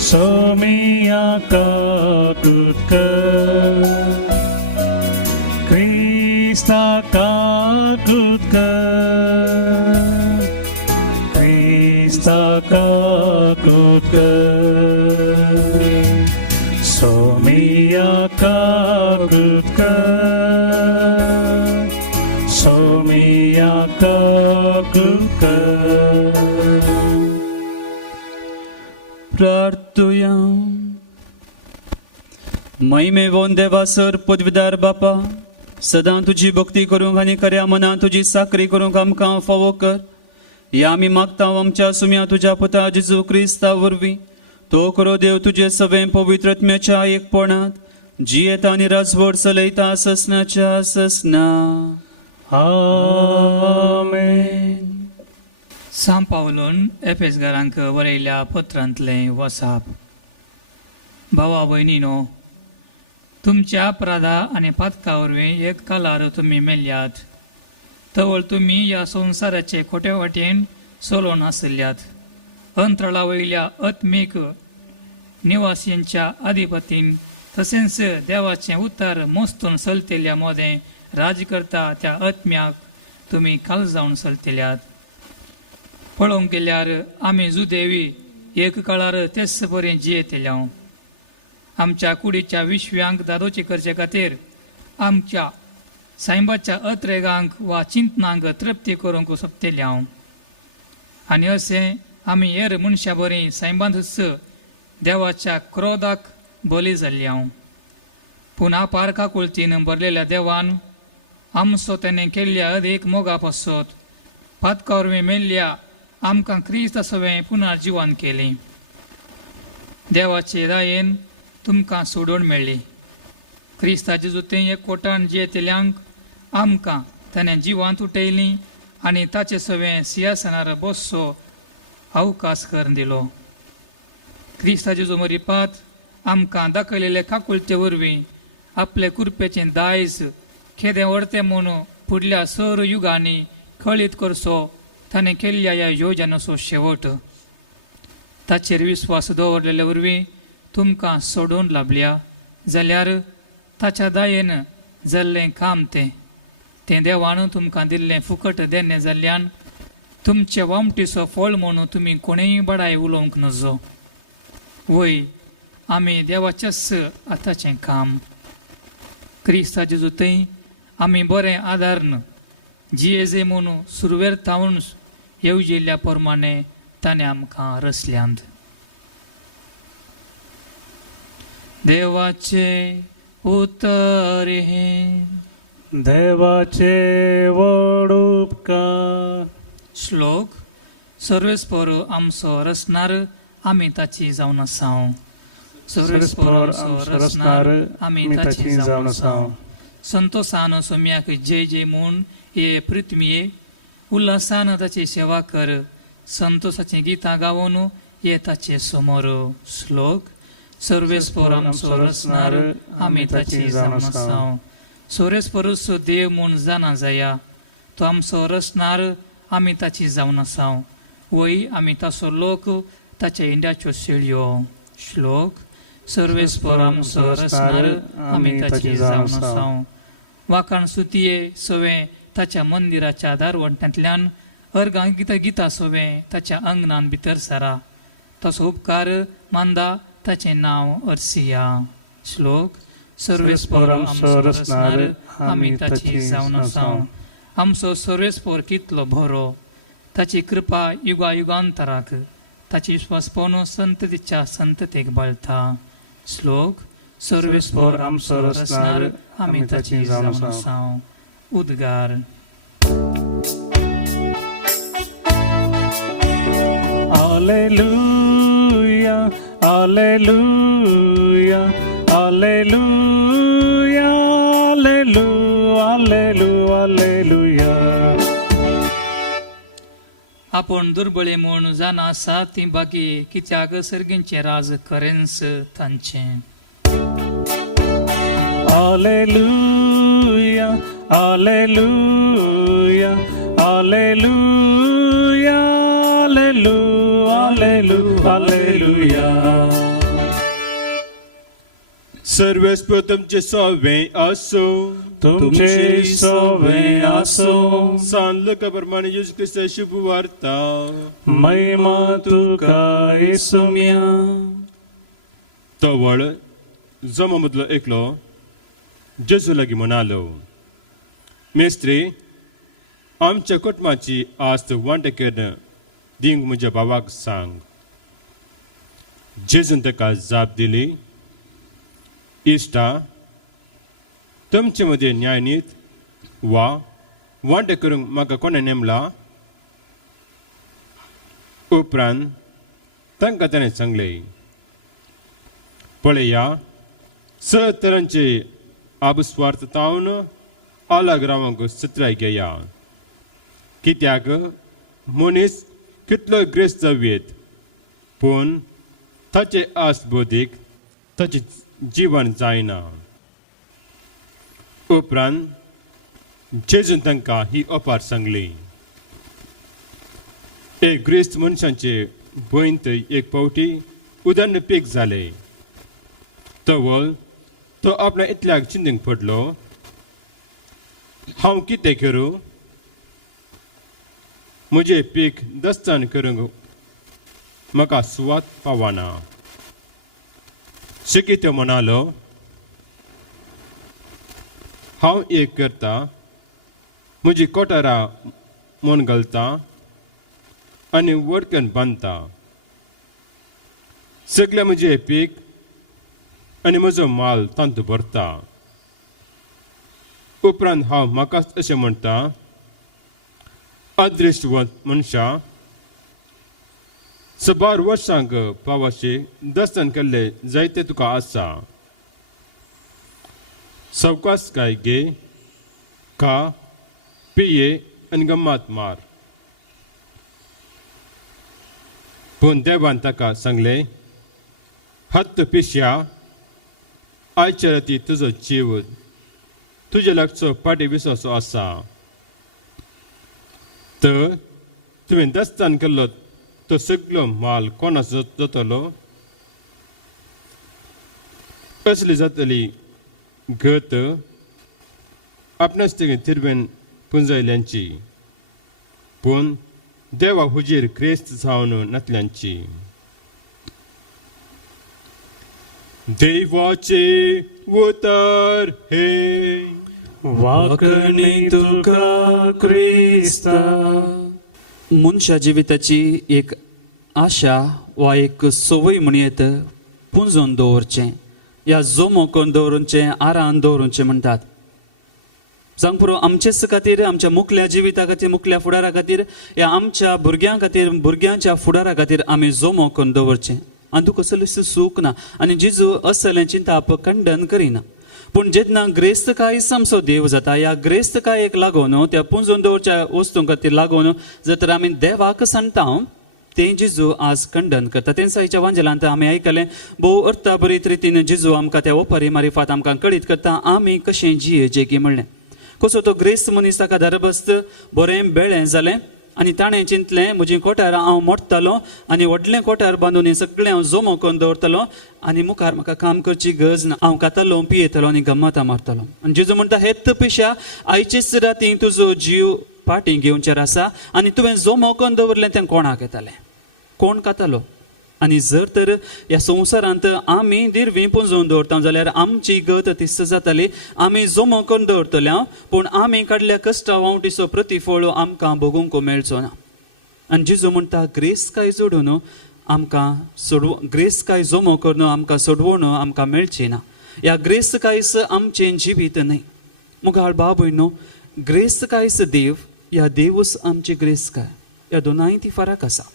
सोमिया काकुटकर, Krista kakutkar, Krista kakutkar, Somiya kakutkar, Somiya kakutkar. प्रार्थुया. महिमेवोन देवा सर पदवीदार बापा, सदां तुजी भक्ती करूंक आनी खऱ्या मनान तुजी साकरी करूंक आमकां फावो कर. ह्या आमी मागता आमच्या सुम्या तुज्या पुता जेजू क्रिस्ता वरवीं. तो करो देव तुजे सवें पवित्रत्म्याच्या एकपणांत जियेता आनी राजवट चलयता ससनाच्या ससना. आमेन. सांत पावलोन एफेसकारांक बरयल्या पत्रांतलें वसाप. भावा भयणीनो, तुमच्या अपराधा आनी पातका वरवीं एक कालार तुमी मेल्ल्यात. तवळ तुमी ह्या संवसाराचे खोटे वाटेन चलोवन आसल्यात. अंतराळा वयल्या आत्मीक निवासींच्या अधिपतीन तशेंच देवाचें उतार मोस्तून चलतेल्या मोदें राज करता त्या आत्म्याक तुमी काळजावन चलतेल्यात. पळोवंक गेल्यार आमी जुदेवी एक काळार तेच बरें जियेतेल्या. आमच्या कुडीच्या विश्व्यांक दादोची करचे खातीर आमच्या सायबाच्या अत्रेगांक वा चिंतनांक तृप्ती करूंक सोंपतेल्या. आनी अशें आमी हेर मनशां बरीं सायबांतच देवाच्या क्रोधाक बली जाल्ल्या. पूण आपार काकुळतीन भरलेल्या देवान आमचो तेणें केल्ल्या अदीक मोगा पासत पातका वरवीं मेल्ल्या आमकां क्रिस्त सवें पुनर्जिवन केलें. देवाचे दयेन तुमकां सोडून मेळ्ळी. क्रिस्ताचे जुतें एकवटान जियेतल्यांक आमकां ताणें जिवांत उठयलीं आनी ताचे सवें सिंहासनार बसचो अवकाश करून दिलो. क्रिस्ताचे जो मरिपात आमकां दाखयलेले काकुळते वरवीं आपले कुरपेचें दायज केदें व्हरतें म्हूण फुडल्या सर युगांनी कळीत करचो ताणें केल्ल्या ह्या योजनेचो शेवट. ताचेर विस्वास दवरलेले वरवीं तुमकां सोडून लाभल्या जाल्यार ताच्या दयेन जाल्लें काम तें देवान तुमकां दिल्लें फुकट देणें जाल्ल्यान तुमचे वामटीचो फळ म्हूण तुमी कोणेय बडाय उलोवंक नजो. वय आमी देवाचेच आतांचें काम. क्रिस्ताचे जुथंय आमी बरें आदारन जियेजे म्हूण सुरवेर थावन येवजिल्ल्या प्रमाणे ताणें आमकां रचल्यांत. देवाचे उतर हे देवाचे व्हड उपकार. श्लोक. सर्वेस्पर आमचो रचणार आमी ताची जावन आसां. सर्वेस्पर आमचो रचणार आमी ताची जावन आसां. संतोषान सोम्याक जय जय म्हूण हे पृथ्वीये उल्हासान ताची सेवा कर. संतोषाची गितां गावून ये ताचे समोर. श्लोक. सर्वेस्पर आमचो रचणार आमी ताची जावन आसां. सर्वेस्परूच देव म्हूण जाणा जाया. तो आमचो रचणार आमी ताची जावन आसां. वय आमी ताचो लोक ताच्या इंड्याच्यो शेळयो. श्लोक. सर्वेस्पर आमचो रचणार आमी ताची जावन आसां. वाखाण सुतये सवें ताच्या मंदिराच्या दारवंट्यांतल्यान अर्गां गितां सवें ताच्या अंगणान भितर सारा. तसो उपकार मांदा ताचें नांव अर्सिया. श्लोक. सर्वेस्पर आमचो रचणार आमी ताची जावन आसां. आमचो सर्वेस्पर कितलो बरो. ताची कृपा युगा युगांतराक ताची विस्वासपण संततीच्या संततेक बाळता. श्लोक. सर्वेस्पर आमचो रचणार आमी ताची जावन आसां. उद्गार. Alleluia, Alleluia. Alleluia, Alleluia, Alleluia, Alleluia. आपण दुर्बळे म्हूण जाणा आसा ती बाकी कित्याक सर्गींचे राज खरेंच तांचे. Alleluia, Alleluia, Alleluia, Alleluia, Alleluia, Alleluia. सर्वस्प्रथमचे सवे असो तुमचे सवे असो सांग लोकांप्रमाणे येशू ख्रिस्ता शुभ वार्ता महिमा तुका येसुम्या. तो वळ जमा मदलो एकलो जेजू लागीं म्हणालो, मेस्त्री, आमच्या कुटुंबाची आस्त वांटेकार दिंग म्हज्या भावाक सांग. जेजून ताका जाप दिली, इश्टा, तुमचे मध्ये न्यायनीत वा वांटे करूंक म्हाका कोणें नेमला? उपरांत तांकां ताणें सांगलें, पळया, स तरांचे आबस्वार्थतावन आलाग रावंक सत्राय घेया. कित्याक मनीस कितलो ग्रेस्त जावेत, पूण ताचे आस्त बोधीक ताचे जीवन जायना. उपरांत जेजून तांकां ही ओपार सांगली. एक ग्रेस्त मनशांचे भंयत एक पावटी उदन्न पीक जाले. तो आपल्या इतल्याक चिंतेक पडलो, हांव कितें करूं? म्हजें पीक दस्तान करूंक म्हाका सुवात पावना. शिकितो म्हणालो, हांव एक करता, म्हजी कोठारां म्हूण घालता आनी वडक्यान बांदता. सगळें म्हजें पीक आनी म्हजो माल तांत भरता. उपरांत हांव म्हाकाच अशें म्हणटा, अदृश्टवंत मनशा, 12 वर्सांक पावाशे दस्तान केल्ले जायते तुका आसा. सावकास काय घे, खा, पिये आनी गम्मात मार. पूण देवान ताका सांगलें, हत्त पिश्या, आयच्या राती तुजो जीव तुजे लागचो पाटी विसोचो आसा. तर तुवें दस्तान केल्लो तो सगळो माल कोणाचो जातलो? कसली जातली गत आपणाच तेगे तिरवेन पुंजयल्यांची, पूण देवा हुजेर क्रेस्त जावन नातल्यांची. देवाचे उतर हे वाकणी तुका क्रिस्ता. मनशा जिविताची एक आशा वा एक सवय म्हणयत पुंजोवन दवरचें, या जोमो करून दवरूनचें, आरान दवरूनचें म्हणटात. सांग पुरो, आमचेच खातीर, आमच्या मुखल्या जिविता खातीर, मुखल्या फुडारा खातीर, या आमच्या भुरग्यां खातीर, भुरग्यांच्या फुडारा खातीर आमी जोमो करून दवरचें. आनी तुका कसलें सूख ना, आनी जेजू असलें चिंताप खंडन करिना. पूण जेन्ना ग्रेस्तकाय आमचो देव जाता, ह्या ग्रेस्तकायेक लागून, त्या पुंजोवन दवरच्या वस्तूं खातीर लागून जर तर आमी देवाक सांगता, तें जेजू आज खंडन करता. तें सायच्या वांजेलांत आमी आयकलें, भोव अर्था बरीत रितीन जेजू आमकां त्या ओपारी मारिफात आमकां कळीत करता आमी कशें जियेचें की म्हणलें. कसो तो ग्रेस्त मनीस ताका दारबस्त बरें बेळें जालें आनी ताणें चिंतलें, म्हजीं कोठार हांव मोडटलों आनी व्हडलें कोठार बांदून हें सगळें हांव जोमो करून दवरतलों आनी मुखार म्हाका काम करची गरज ना. हांव खातालों, पियेतलों आनी गम्मातां मारतलों. आनी जेजू म्हणटा, हेत पिश्या, आयचेच राती तुजो जीव पाटी घेवचेर आसा आनी तुवें जोमो करून दवरलें तें कोणाक येतालें? कोण खातालो? आनी जर तर ह्या संवसारांत आमी दिरवीं पुंजोवन दवरता जाल्यार आमची गत तिस्त जाताली. आमी जोमो करून दवरतल्या, पूण आमी काडल्या कश्टा वावटीचो प्रतिफळ आमकां भोगूंक मेळचो ना. आनी जेजू म्हणटा, ग्रेस्तकाय जोडून आमकां ग्रेस्तकाय जोमो करून आमकां सोडवून आमकां मेळची ना. ह्या ग्रेस्तकायस आमचें जिवीत न्हय. मुखार भाव भयणो, ग्रेस्तकायस देव, ह्या देवूच आमची ग्रेस्तकाय, ह्या दोनांय ती फरक आसा.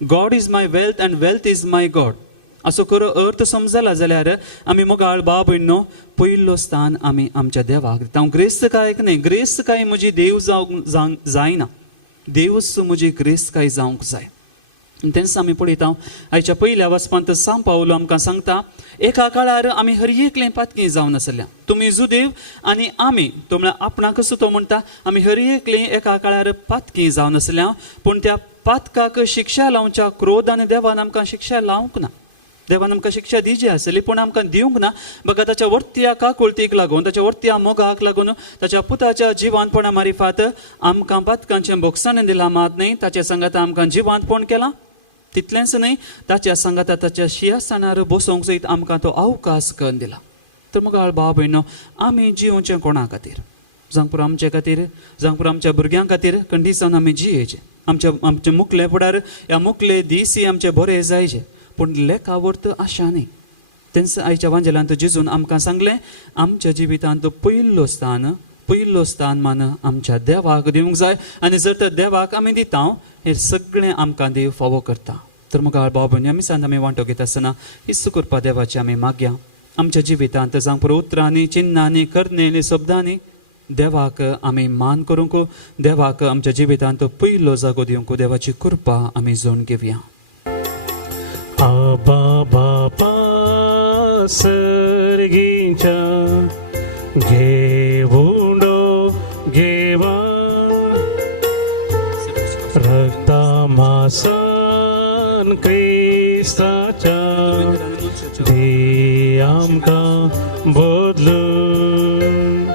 God is my wealth and wealth is my God. असो खरो अर्थ समजला जाल्यार आमी मोगाळ बाब भयणो पयलो स्थान आमी आमच्या देवाक दिता. हांव ग्रेस्तकायक न्ही, ग्रेस्तकाय म्हजी देव जावंक जायना, देवच म्हजी ग्रेस्तकाय जावंक जाय. तेंच आमी पळयता आयच्या पयल्या वचपांत सांग पावलो आमकां सांगता एका काळार आमी हर एकलें पातकी जावन नासल्या. तुमी जुदेव आनी आमी तो म्हळ्यार आपणाकच तो म्हणटा आमी हर एकलें एका काळार पातकी जावन नासल्या, पूण त्या पातकाक शिक्षा लावच्या क्रोधान देवान आमकां शिक्षा लावंक ना. देवान आमकां शिक्षा दिवची आसली पूण आमकां दिवंक ना. बघा ताच्या वर्त्या काकुळतीक लागून, ताच्या वर्त्या मोगाक लागून, ताच्या पुताच्या जिवांतपणा मारिफात आमकां पातकांचें बोक्साण दिलां. मात न्ही ताच्या सांगात आमकां जिवांतपण केलां. तितलेंच न्ही, ताच्या सांगात ताच्या शियास्थानार बसोवंक सयत आमकां तो अवकाश करून दिला. तर मोगाळ भाव भयणो आमी जिवचें कोणा खातीर, जावं पुरो आमचे खातीर, जावं पुरो आमच्या भुरग्यां खातीर कंडिशन आमी जियेचें. आमचे मुखले फुडार ह्या मुखले दिसी आमचे बरे जायचे, पूण लेखा वर्त आशा न्ही. तेंच आयच्या वांजेलांत जेजून आमकां सांगलें आमच्या जिवितांत पयलो स्थान मान आमच्या देवाक दिवंक जाय. आनी जर तर देवाक आमी दिता हें सगळें आमकां देव फावो करता. तर मोगाळ भाव भयणी आमी सांग आमी वांटो घेता आसतना हिस्स करपा देवाची आमी मागया. आमच्या जिवितांत जावं पुरो उतरांनी, चिन्नांनी, कर्णेनी, शब्दांनी देवाक आमी मान करूंक, देवाक आमच्या जिवितांत पयलो जागो दिवंक देवाची कृपा आमी जोड घेवया. आबा बापा सर्गीच्या घेवुंडो घेवा रक्ता मासान क्रिस्ताच्या दी आमकां बदलून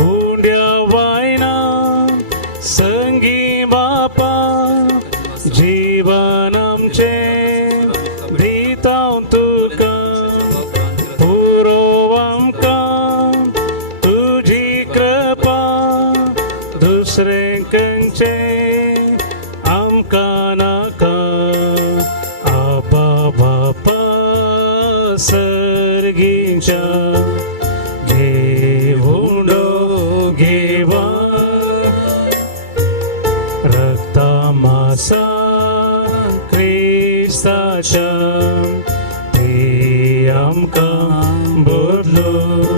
उंड्या वायना संगी बापा जीवन आमचें दितां तुका पुरो आमकां तुजी कृपा दुसरें खंयचें आमकां नाका. आबा बापा सर्गीच्या घेवुंडो घेवा रक्ता मासा क्रिस्ताच्या ती आमकां बदलून.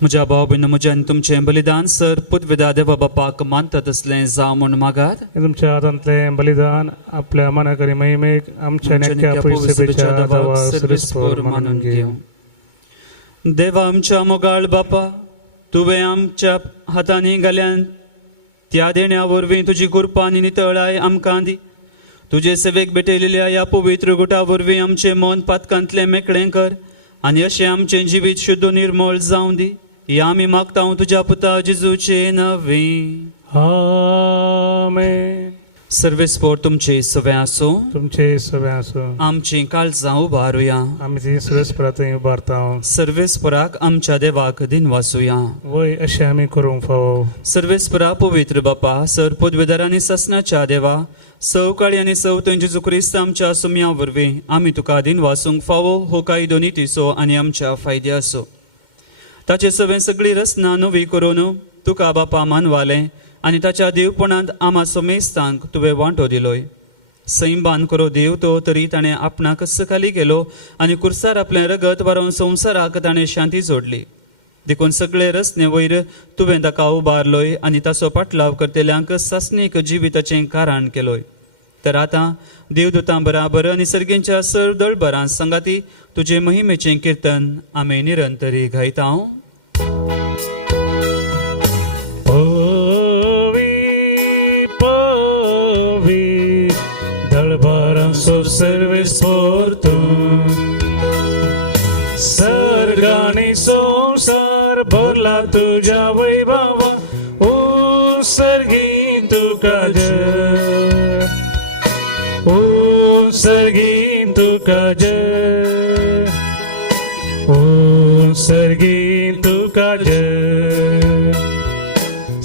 म्हज्या भाव भयण म्हज्यान तुमचें बलिदान सर पुतविदा देवा बापाक मानतात असलें जावं म्हूण मागात. तुमच्या हातांतलें बलिदान आपल्या मनाकरी महिमेक आमच्या नेक्या पयसुबेच्या देवाक सर्वेस्पर मानून घेव. देवा आमच्या मोगाळ बापा, तुवें आमच्या हातांनी घाल्यान त्या देण्या वरवीं तुजी कृपा आनी नितळाय आमकां दी. तुजे सेवेक भेटयलेल्या ह्या पवित्र गुटा वरवीं आमचें मन पातकांतलें मेकळें कर आनी अशें आमचें जिवीत शुद्ध निर्मळ जावं दी. ही आमी मागता तुज्या पुता जेजूचे नवी. आमेन. सर्वेस्पर तुमचे सवे आसूं, तुमचे सवे आसूं. आमची काळजां उबारुया, आमी ती सर्वेस्परांत उबारता. सर्वेस्पराक आमच्या देवाक दिन वाचुया. वय अशें आमी करूंक फावो. सर्वेस्परा पवित्र बापा, सर पदवेदार आनी ससनाच्या देवा, सवकाळी आनी सवतन जेजू क्रिस्त आमच्या सुम्या वरवीं आमी तुका दिन वाचूंक फावो हो कायदो नितीचो आनी आमच्या फायद्याचो. ताचे सवें सगळी रचना नवी करून तुका बापा मानवालें आनी ताच्या देवपणांत आमा समेस्तांक तुवें वांटो दिलोय. सैंबान करो देव तो तरी ताणें आपणाक सखाली केलो आनी कुर्सार आपलें रगत व्हरोन संवसाराक ताणें शांती जोडली. देखून सगळे रचने वयर तुवें ताका उबारलोय आनी ताचो पाटलाव करतेल्यांक सासणीक जिविताचें कारण केलोय. तर आतां देवदूतां बराबर आनी सर्गेंच्या सर दळबरां संगाती तुजे महिमेचें कीर्तन आमी निरंतरी गायता. सर्वेस्पर सर्गाने संसार भरला तुझ्या वैभवा. ओ सर्गी तुका जय, ओ सर्गी तुका जय, ओ सर्गी तुका जय.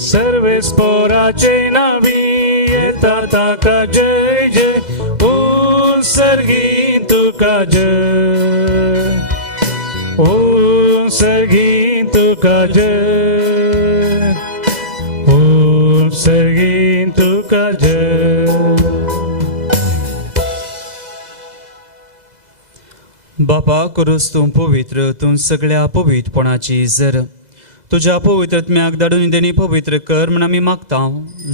सर्वेस्पराचे नावी येता ताका जय जय. सर्गी तुका जय, ओ सर्गी तुका जय, ओ सर्गी तुका जय. बापा करूस तूं पवित्र तूं सगळ्या पवित्रपणाची जर तुझ्या पवित्रत्म्याक धाडून देणी पवित्र कर म्हण आमी मागता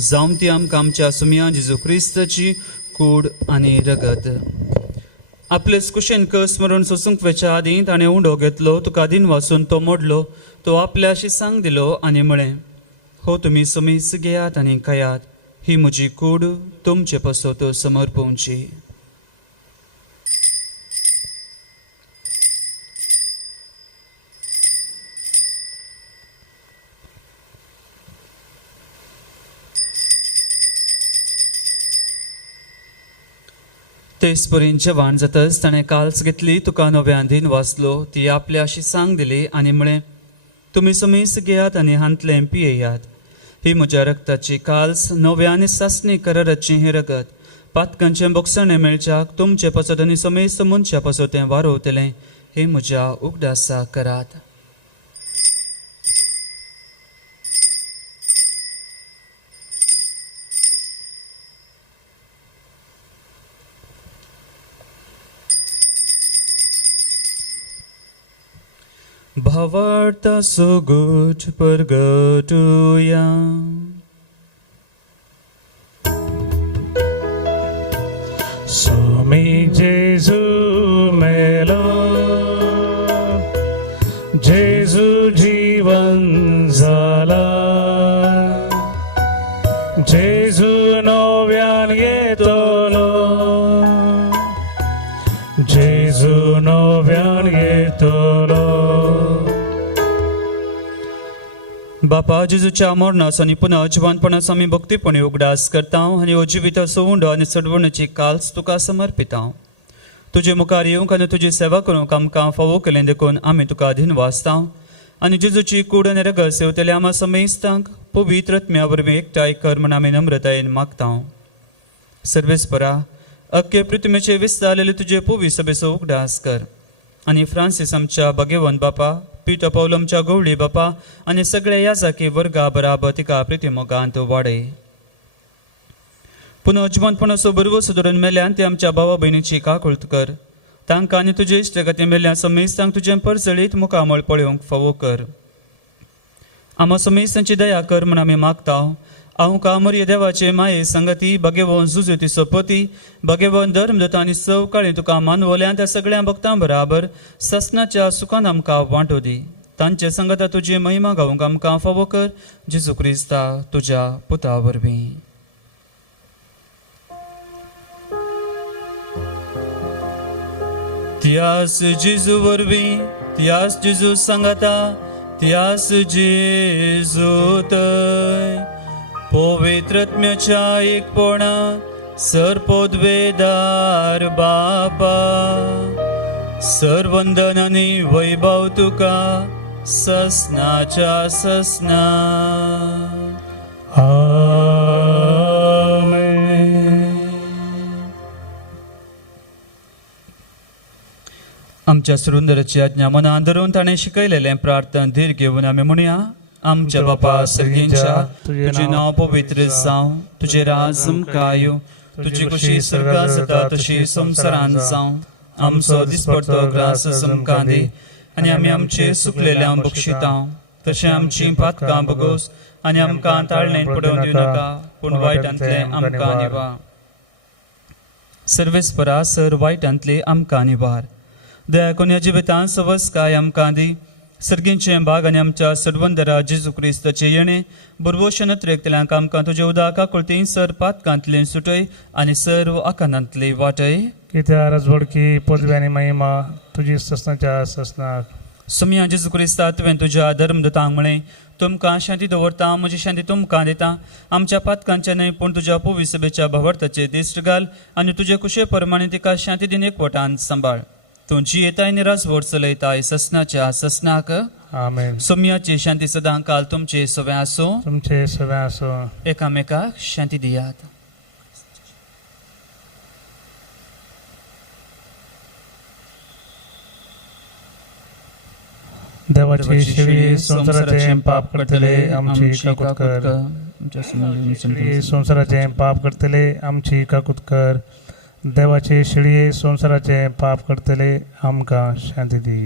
जावं ती आमकां आमच्या सुमया जेजू क्रिस्ताची कूड आनी रगत. आपलेच कुशेन कस मरून सोसूंक वेच्या आदीं ताणें उंडो घेतलो तुका दिन वाचून तो मोडलो तो आपल्या शिसांक दिलो आनी म्हळें हो तुमी समीस घेयात आनी खायात ही म्हजी कूड तुमचे पसत समर्पोवची. तेच परीन जेवण जातच ताणें काल्स घेतली तुका नव्यान दिन वाचलो ती आपल्या शिसांक दिली आनी म्हळें तुमी समीस घेयात आनी हांतलें पियेयात ही म्हज्या रक्ताची काल्स नव्यान सासणी कराराची ही रगत पातकांचें बोगसणें मेळच्याक तुमचे पसत आनी समीस मनशा पसत वारोवतलें हे म्हज्या उगडासा करात. भावार्था सोगूट परगटुया. स्वामी जेजू मेलो जेजू जीवन जाला जेजू नव्यान येतलो जेजू नव्यान येतलो. बापा जेजूच्या मरणाचो आनी पुन्हा जिवंतपणाचो आमी भक्तीपणी उगडास करता आनी हो जिविताचो उंडो आनी सडवणीची काल्स तुका समर्पिता. तुजे मुखार येवंक आनी तुजी सेवा करूंक आमकां फावो केलें देखून आमी तुका दिन वाचता आनी जेजूची कूड आनी रगत सेवतले आमा समेस्तांक पवित्र आत्म्या वरवीं एकठांय कर म्हण आमी नम्रतायेन मागता. सर्वेस्परा अख्खे पृथ्वीचे विस्तारलेले तुजे पुवी सभेचो उगडास कर आनी फ्रांसीस आमच्या भगेवन बापा पीटर पौल आमच्या गवळी बापा आनी सगळे याजाकी वर्गा बराबर तिका प्रितीमोगांत वाडय. पुन्हा जिवंतपणाचो बरवो सुदारून मेल्यान ते आमच्या भावा भयणीची काकुळट कर तांकां आनी तुजे इश्टगती मेल्या समेस्तांक तुजें परसळीत मुखामळ पळोवंक फावो कर. आमा समेस्तांची दया कर म्हण आमी मागता. हांव कामर्य देवाचे माये संगती भगेवन जुजती सोपती भगेवन धर्मदत्ता आनी सवकाळी तुका मानवल्या त्या सगळ्या भक्तां बराबर ससनाच्या सुखान आमकां वांटो दी. तांचे संगता तुजी महिमा गावंक आमकां फावो कर जेजू क्रिस्ता तुज्या पुता वरवीं. त्यास जेजू वरवीं त्यास जेजू सांगाता त्यास जेजू थंय पवित्रत्म्याच्या एकपणा सरपोद्वेदार बापा सर्वंदन आनी वैभव तुका ससनाच्या ससना. आमच्या सुंदराची आज्ञा मनान धरून ताणें शिकयलेलें प्रार्थना धीर घेवन आमी म्हणुया. आमच्या बापा सर्गींच्या तुझे नाव पवित्र जावं तुझे राज आमकां येवं तुजी कशी स्वर्गांत जाता तशी संवसारांत जावं. आमचो दिसपडटो ग्रास आमकां दी आनी आमी आमचे सुकलेल्यांक बक्षिता तशें आमची पातकां बगोस आनी आमकां ताळणेंत पडोवन दिवं नाका पूण वायटांतले आमकां निवार. सर्वेस्परा सर वायटांतले आमकां निवार. दया करून ह्या जिवितांत सवस्काय आमकां दी. सर्गींचे भाग आनी आमच्या सडवंदरा जेजू क्रिस्ताचे येणे बरवोशन त्रेकतल्यांक आमकां तुजे उदका कुळती सर पातकांतले सुटय आनी सर्व आकांतांतले वाटय. कित्या राजवडकी पदवी आनी महिमा तुजी ससनाच्या ससनाक. सुमया जेजू क्रिस्ता तुवें तुज्या धर्मदतांक म्हळें तुमकां शांती दवरता म्हजी शांती तुमकां दिता. आमच्या पातकांचे न्हय पूण तुज्या पुवी सभेच्या भवार्थाचे दिश्ट घाल आनी तुजे कुशे प्रमाणे तिका शांती दिन एकवटान सांबाळ. तूं जियेताय आनी राजवट चलयताय ससनाच्या ससनाक. आमेन. सुमयाची शांती सदां काल तुमचे सवे आसूं. तुमचे सवे आसूं. एकामेकाक शांती दियात. देवाची शेळी संसाराचे पाप करतले आमची काकूट कर. संसाराचे पाप करतले आमची काकूट कर. देवाचे शिळये संसाराचे पाप करतले आमकां शांती दी.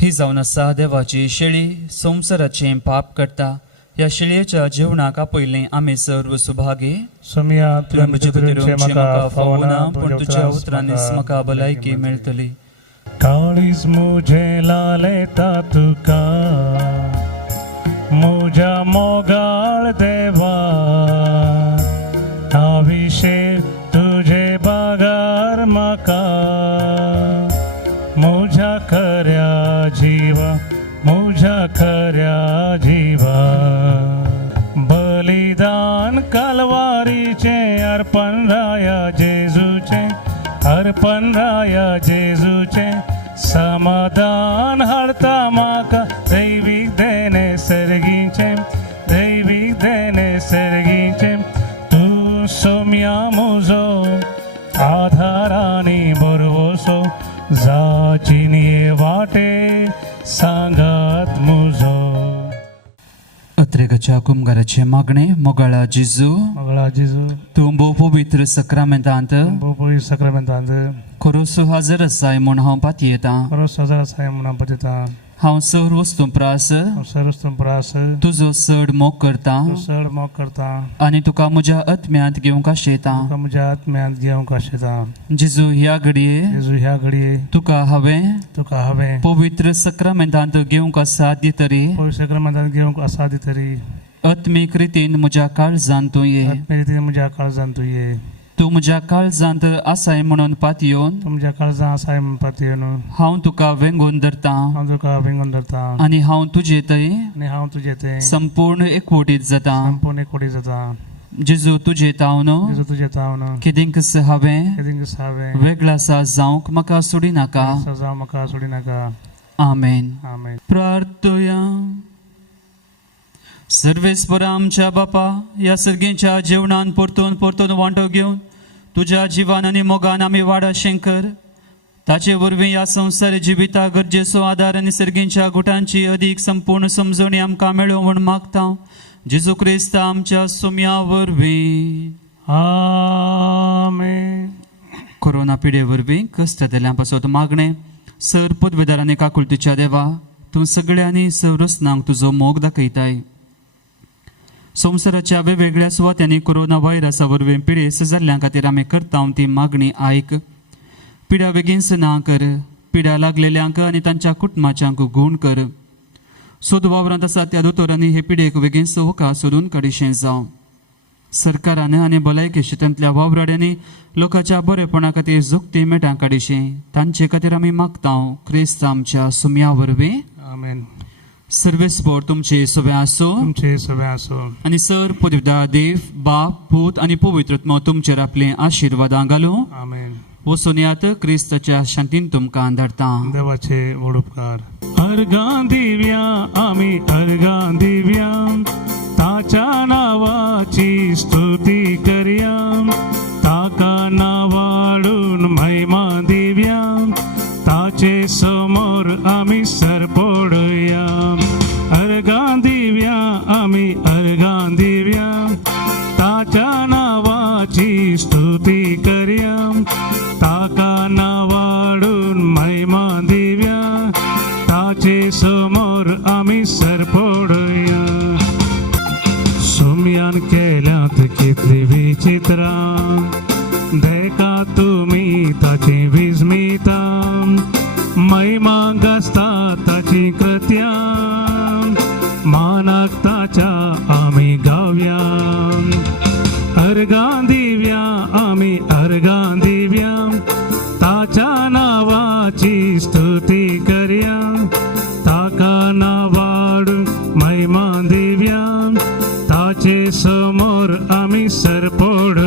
ही जावन आसा देवाची शेळी संवसाराचें पाप करता. ह्या शेळयेच्या जेवणाक पयलीं आमी सर्व सुभागे सुमिया तुवें म्हजे म्हजे खातीर म्हाका म्हाका फावना फावना पण तुज्या उतरांनीच म्हाका भलायकी मेळटली. काळीज मुझे लालेता तुका म्हज्या मोगाळ देवा अभिषेक तुझे बागार म्हाका म्हज्या खऱ्या जिवा म्हज्या खऱ्या जिवा बलिदान कलवारीचे अर्पण राया जेजूचे अर्पण राया जेजूचे समाधान हाडता म्हाका दैवीक देणे सर्गीचे दैवीक देणे सर्गीचे तूं सोम्या म्हजो आधार आनी बरवसो जाचिनी वाटे सांगात म्हजो. अत्रेगच्या कुमगाराचे मागणे मोगाळा जिजू मगळा जेजू तूं भोव पवित्र सक्रामेंतांत बोपोई सक्रामेंतांत खरोसो हाजर आसाय म्हूण हांव पातयेतां. बरो सजा साय म्हणून पतिता हांव सर वस्तू प्रास सरस्तम प्रास तुजो चड मोग करता चड मोग करता आनी तुका म्हज्या आत्म्यांत घेवंक आशेता. तुका म्हज्या आत्म्यांत घेवंक आशेता. जिजू ह्या घडये जेजू ह्या घडये तुका हांवें पवित्र सक्रामेंतांत घेवंक साथ दितरी पवित्र सक्रामेंतांत घेवंक आसा दितरी आत्मीक रितीन म्हज्या काळजांत तूं ये. आत्मे म्हज्या काळजांत तूं ये. तूं म्हज्या काळजांत आसाय म्हणून पातयेवन तुमच्या काळजां आसाय म्हूण पातयेवन हांव तुका वेंगोवन धरतां हांव तुका विंगून धरता आनी हांव तुजे थंय आनी हांव तुजें तें संपूर्ण एकवटीत जाता. संपूर्ण एकवटी जाता. जेजू तुजे तावन जेजू तुजें तावन कितेंकस हांवें केदींक हांवें वेगळा सा जावंक म्हाका सोडी नाका. सजा म्हाका सोडी नाका. आमेन. आमेन. प्रार्थया. सर्वेस्परा आमच्या बापा ह्या सर्गेच्या जेवणान परतून परतून वांटो घेवन तुज्या जिवान आनी मोगान आमी वाडा शेंकर ताचे वरवीं ह्या संवसार जिविता गरजेचो आदार आनी सर्गेच्या गुटांची अदीक संपूर्ण समजणी आमकां मेळो म्हूण मागता. जेजू क्रिस्त आमच्या सुम्या वरवीं. आमेन. कोरोना पिडे वरवीं कश्ट जाल्ल्या पासत मागणें सर पदवेदार आनी काकुळतीच्या देवा तूं सगळ्यांनी सर्वस्नांक तुजो मोग दाखयताय. संवसाराच्या वेगवेगळ्या सुवात्यांनी कोरोना व्हायरसा वरवीं पिडेस जाल्ल्या खातीर आमी करता ती मागणी आयक. पिड्या बेगीनच ना कर. पिड्या लागलेल्यांक आनी तांच्या कुटुंबाच्यांक गूण कर. सोद वावरांत आसा त्या दोतोरांनी हे पिडेक बेगीनच होका सोदून काडिशें जावं. सरकारान आनी भलायकी क्षेत्रांतल्या वावराड्यांनी लोकांच्या बरेपणा खातीर जुक्ती मेटां काडिशें तांचे खातीर आमी मागता. क्रिस्त आमच्या सुम्या वरवीं. आमेन. सर्वेस्पोर तुमचे सगळे आसूं तुमचे सगळे आसूं आनी सर पदवीदार देव बाप पूत आनी पवित्रत्मा तुमचेर आपले आशिर्वादां घालूं. आमेन. वसोन्यात क्रिस्ताच्या शांतीन तुमकां धाडटा. देवाचे व्हड उपकार. अर्गां दिव्या आमी अर्गां दिव्या ताच्या नावाची स्तुती करया. ताका नावाडून महिमा दिव्या ताचे समोर आमी सरपडया. अर्गां दिव्या आमी अर्गां दिव्या ताच्या नावाची स्तुती करया. ताका नावाडून महिमा दिव्या ताचे समोर आमी सरपडया. सुम्यान केल्यात कितली विचित्रां देखा तुमी ताची विस्मिता. महिमा गासता ताची कृत्या मानाक ताच्या आमी गावया. अर्गां दिव्या आमी अर्गां दिव्या ताच्या नावाची स्तुती करया. ताका नावाडून महिमा दिव्या ताचे समोर आमी सरपड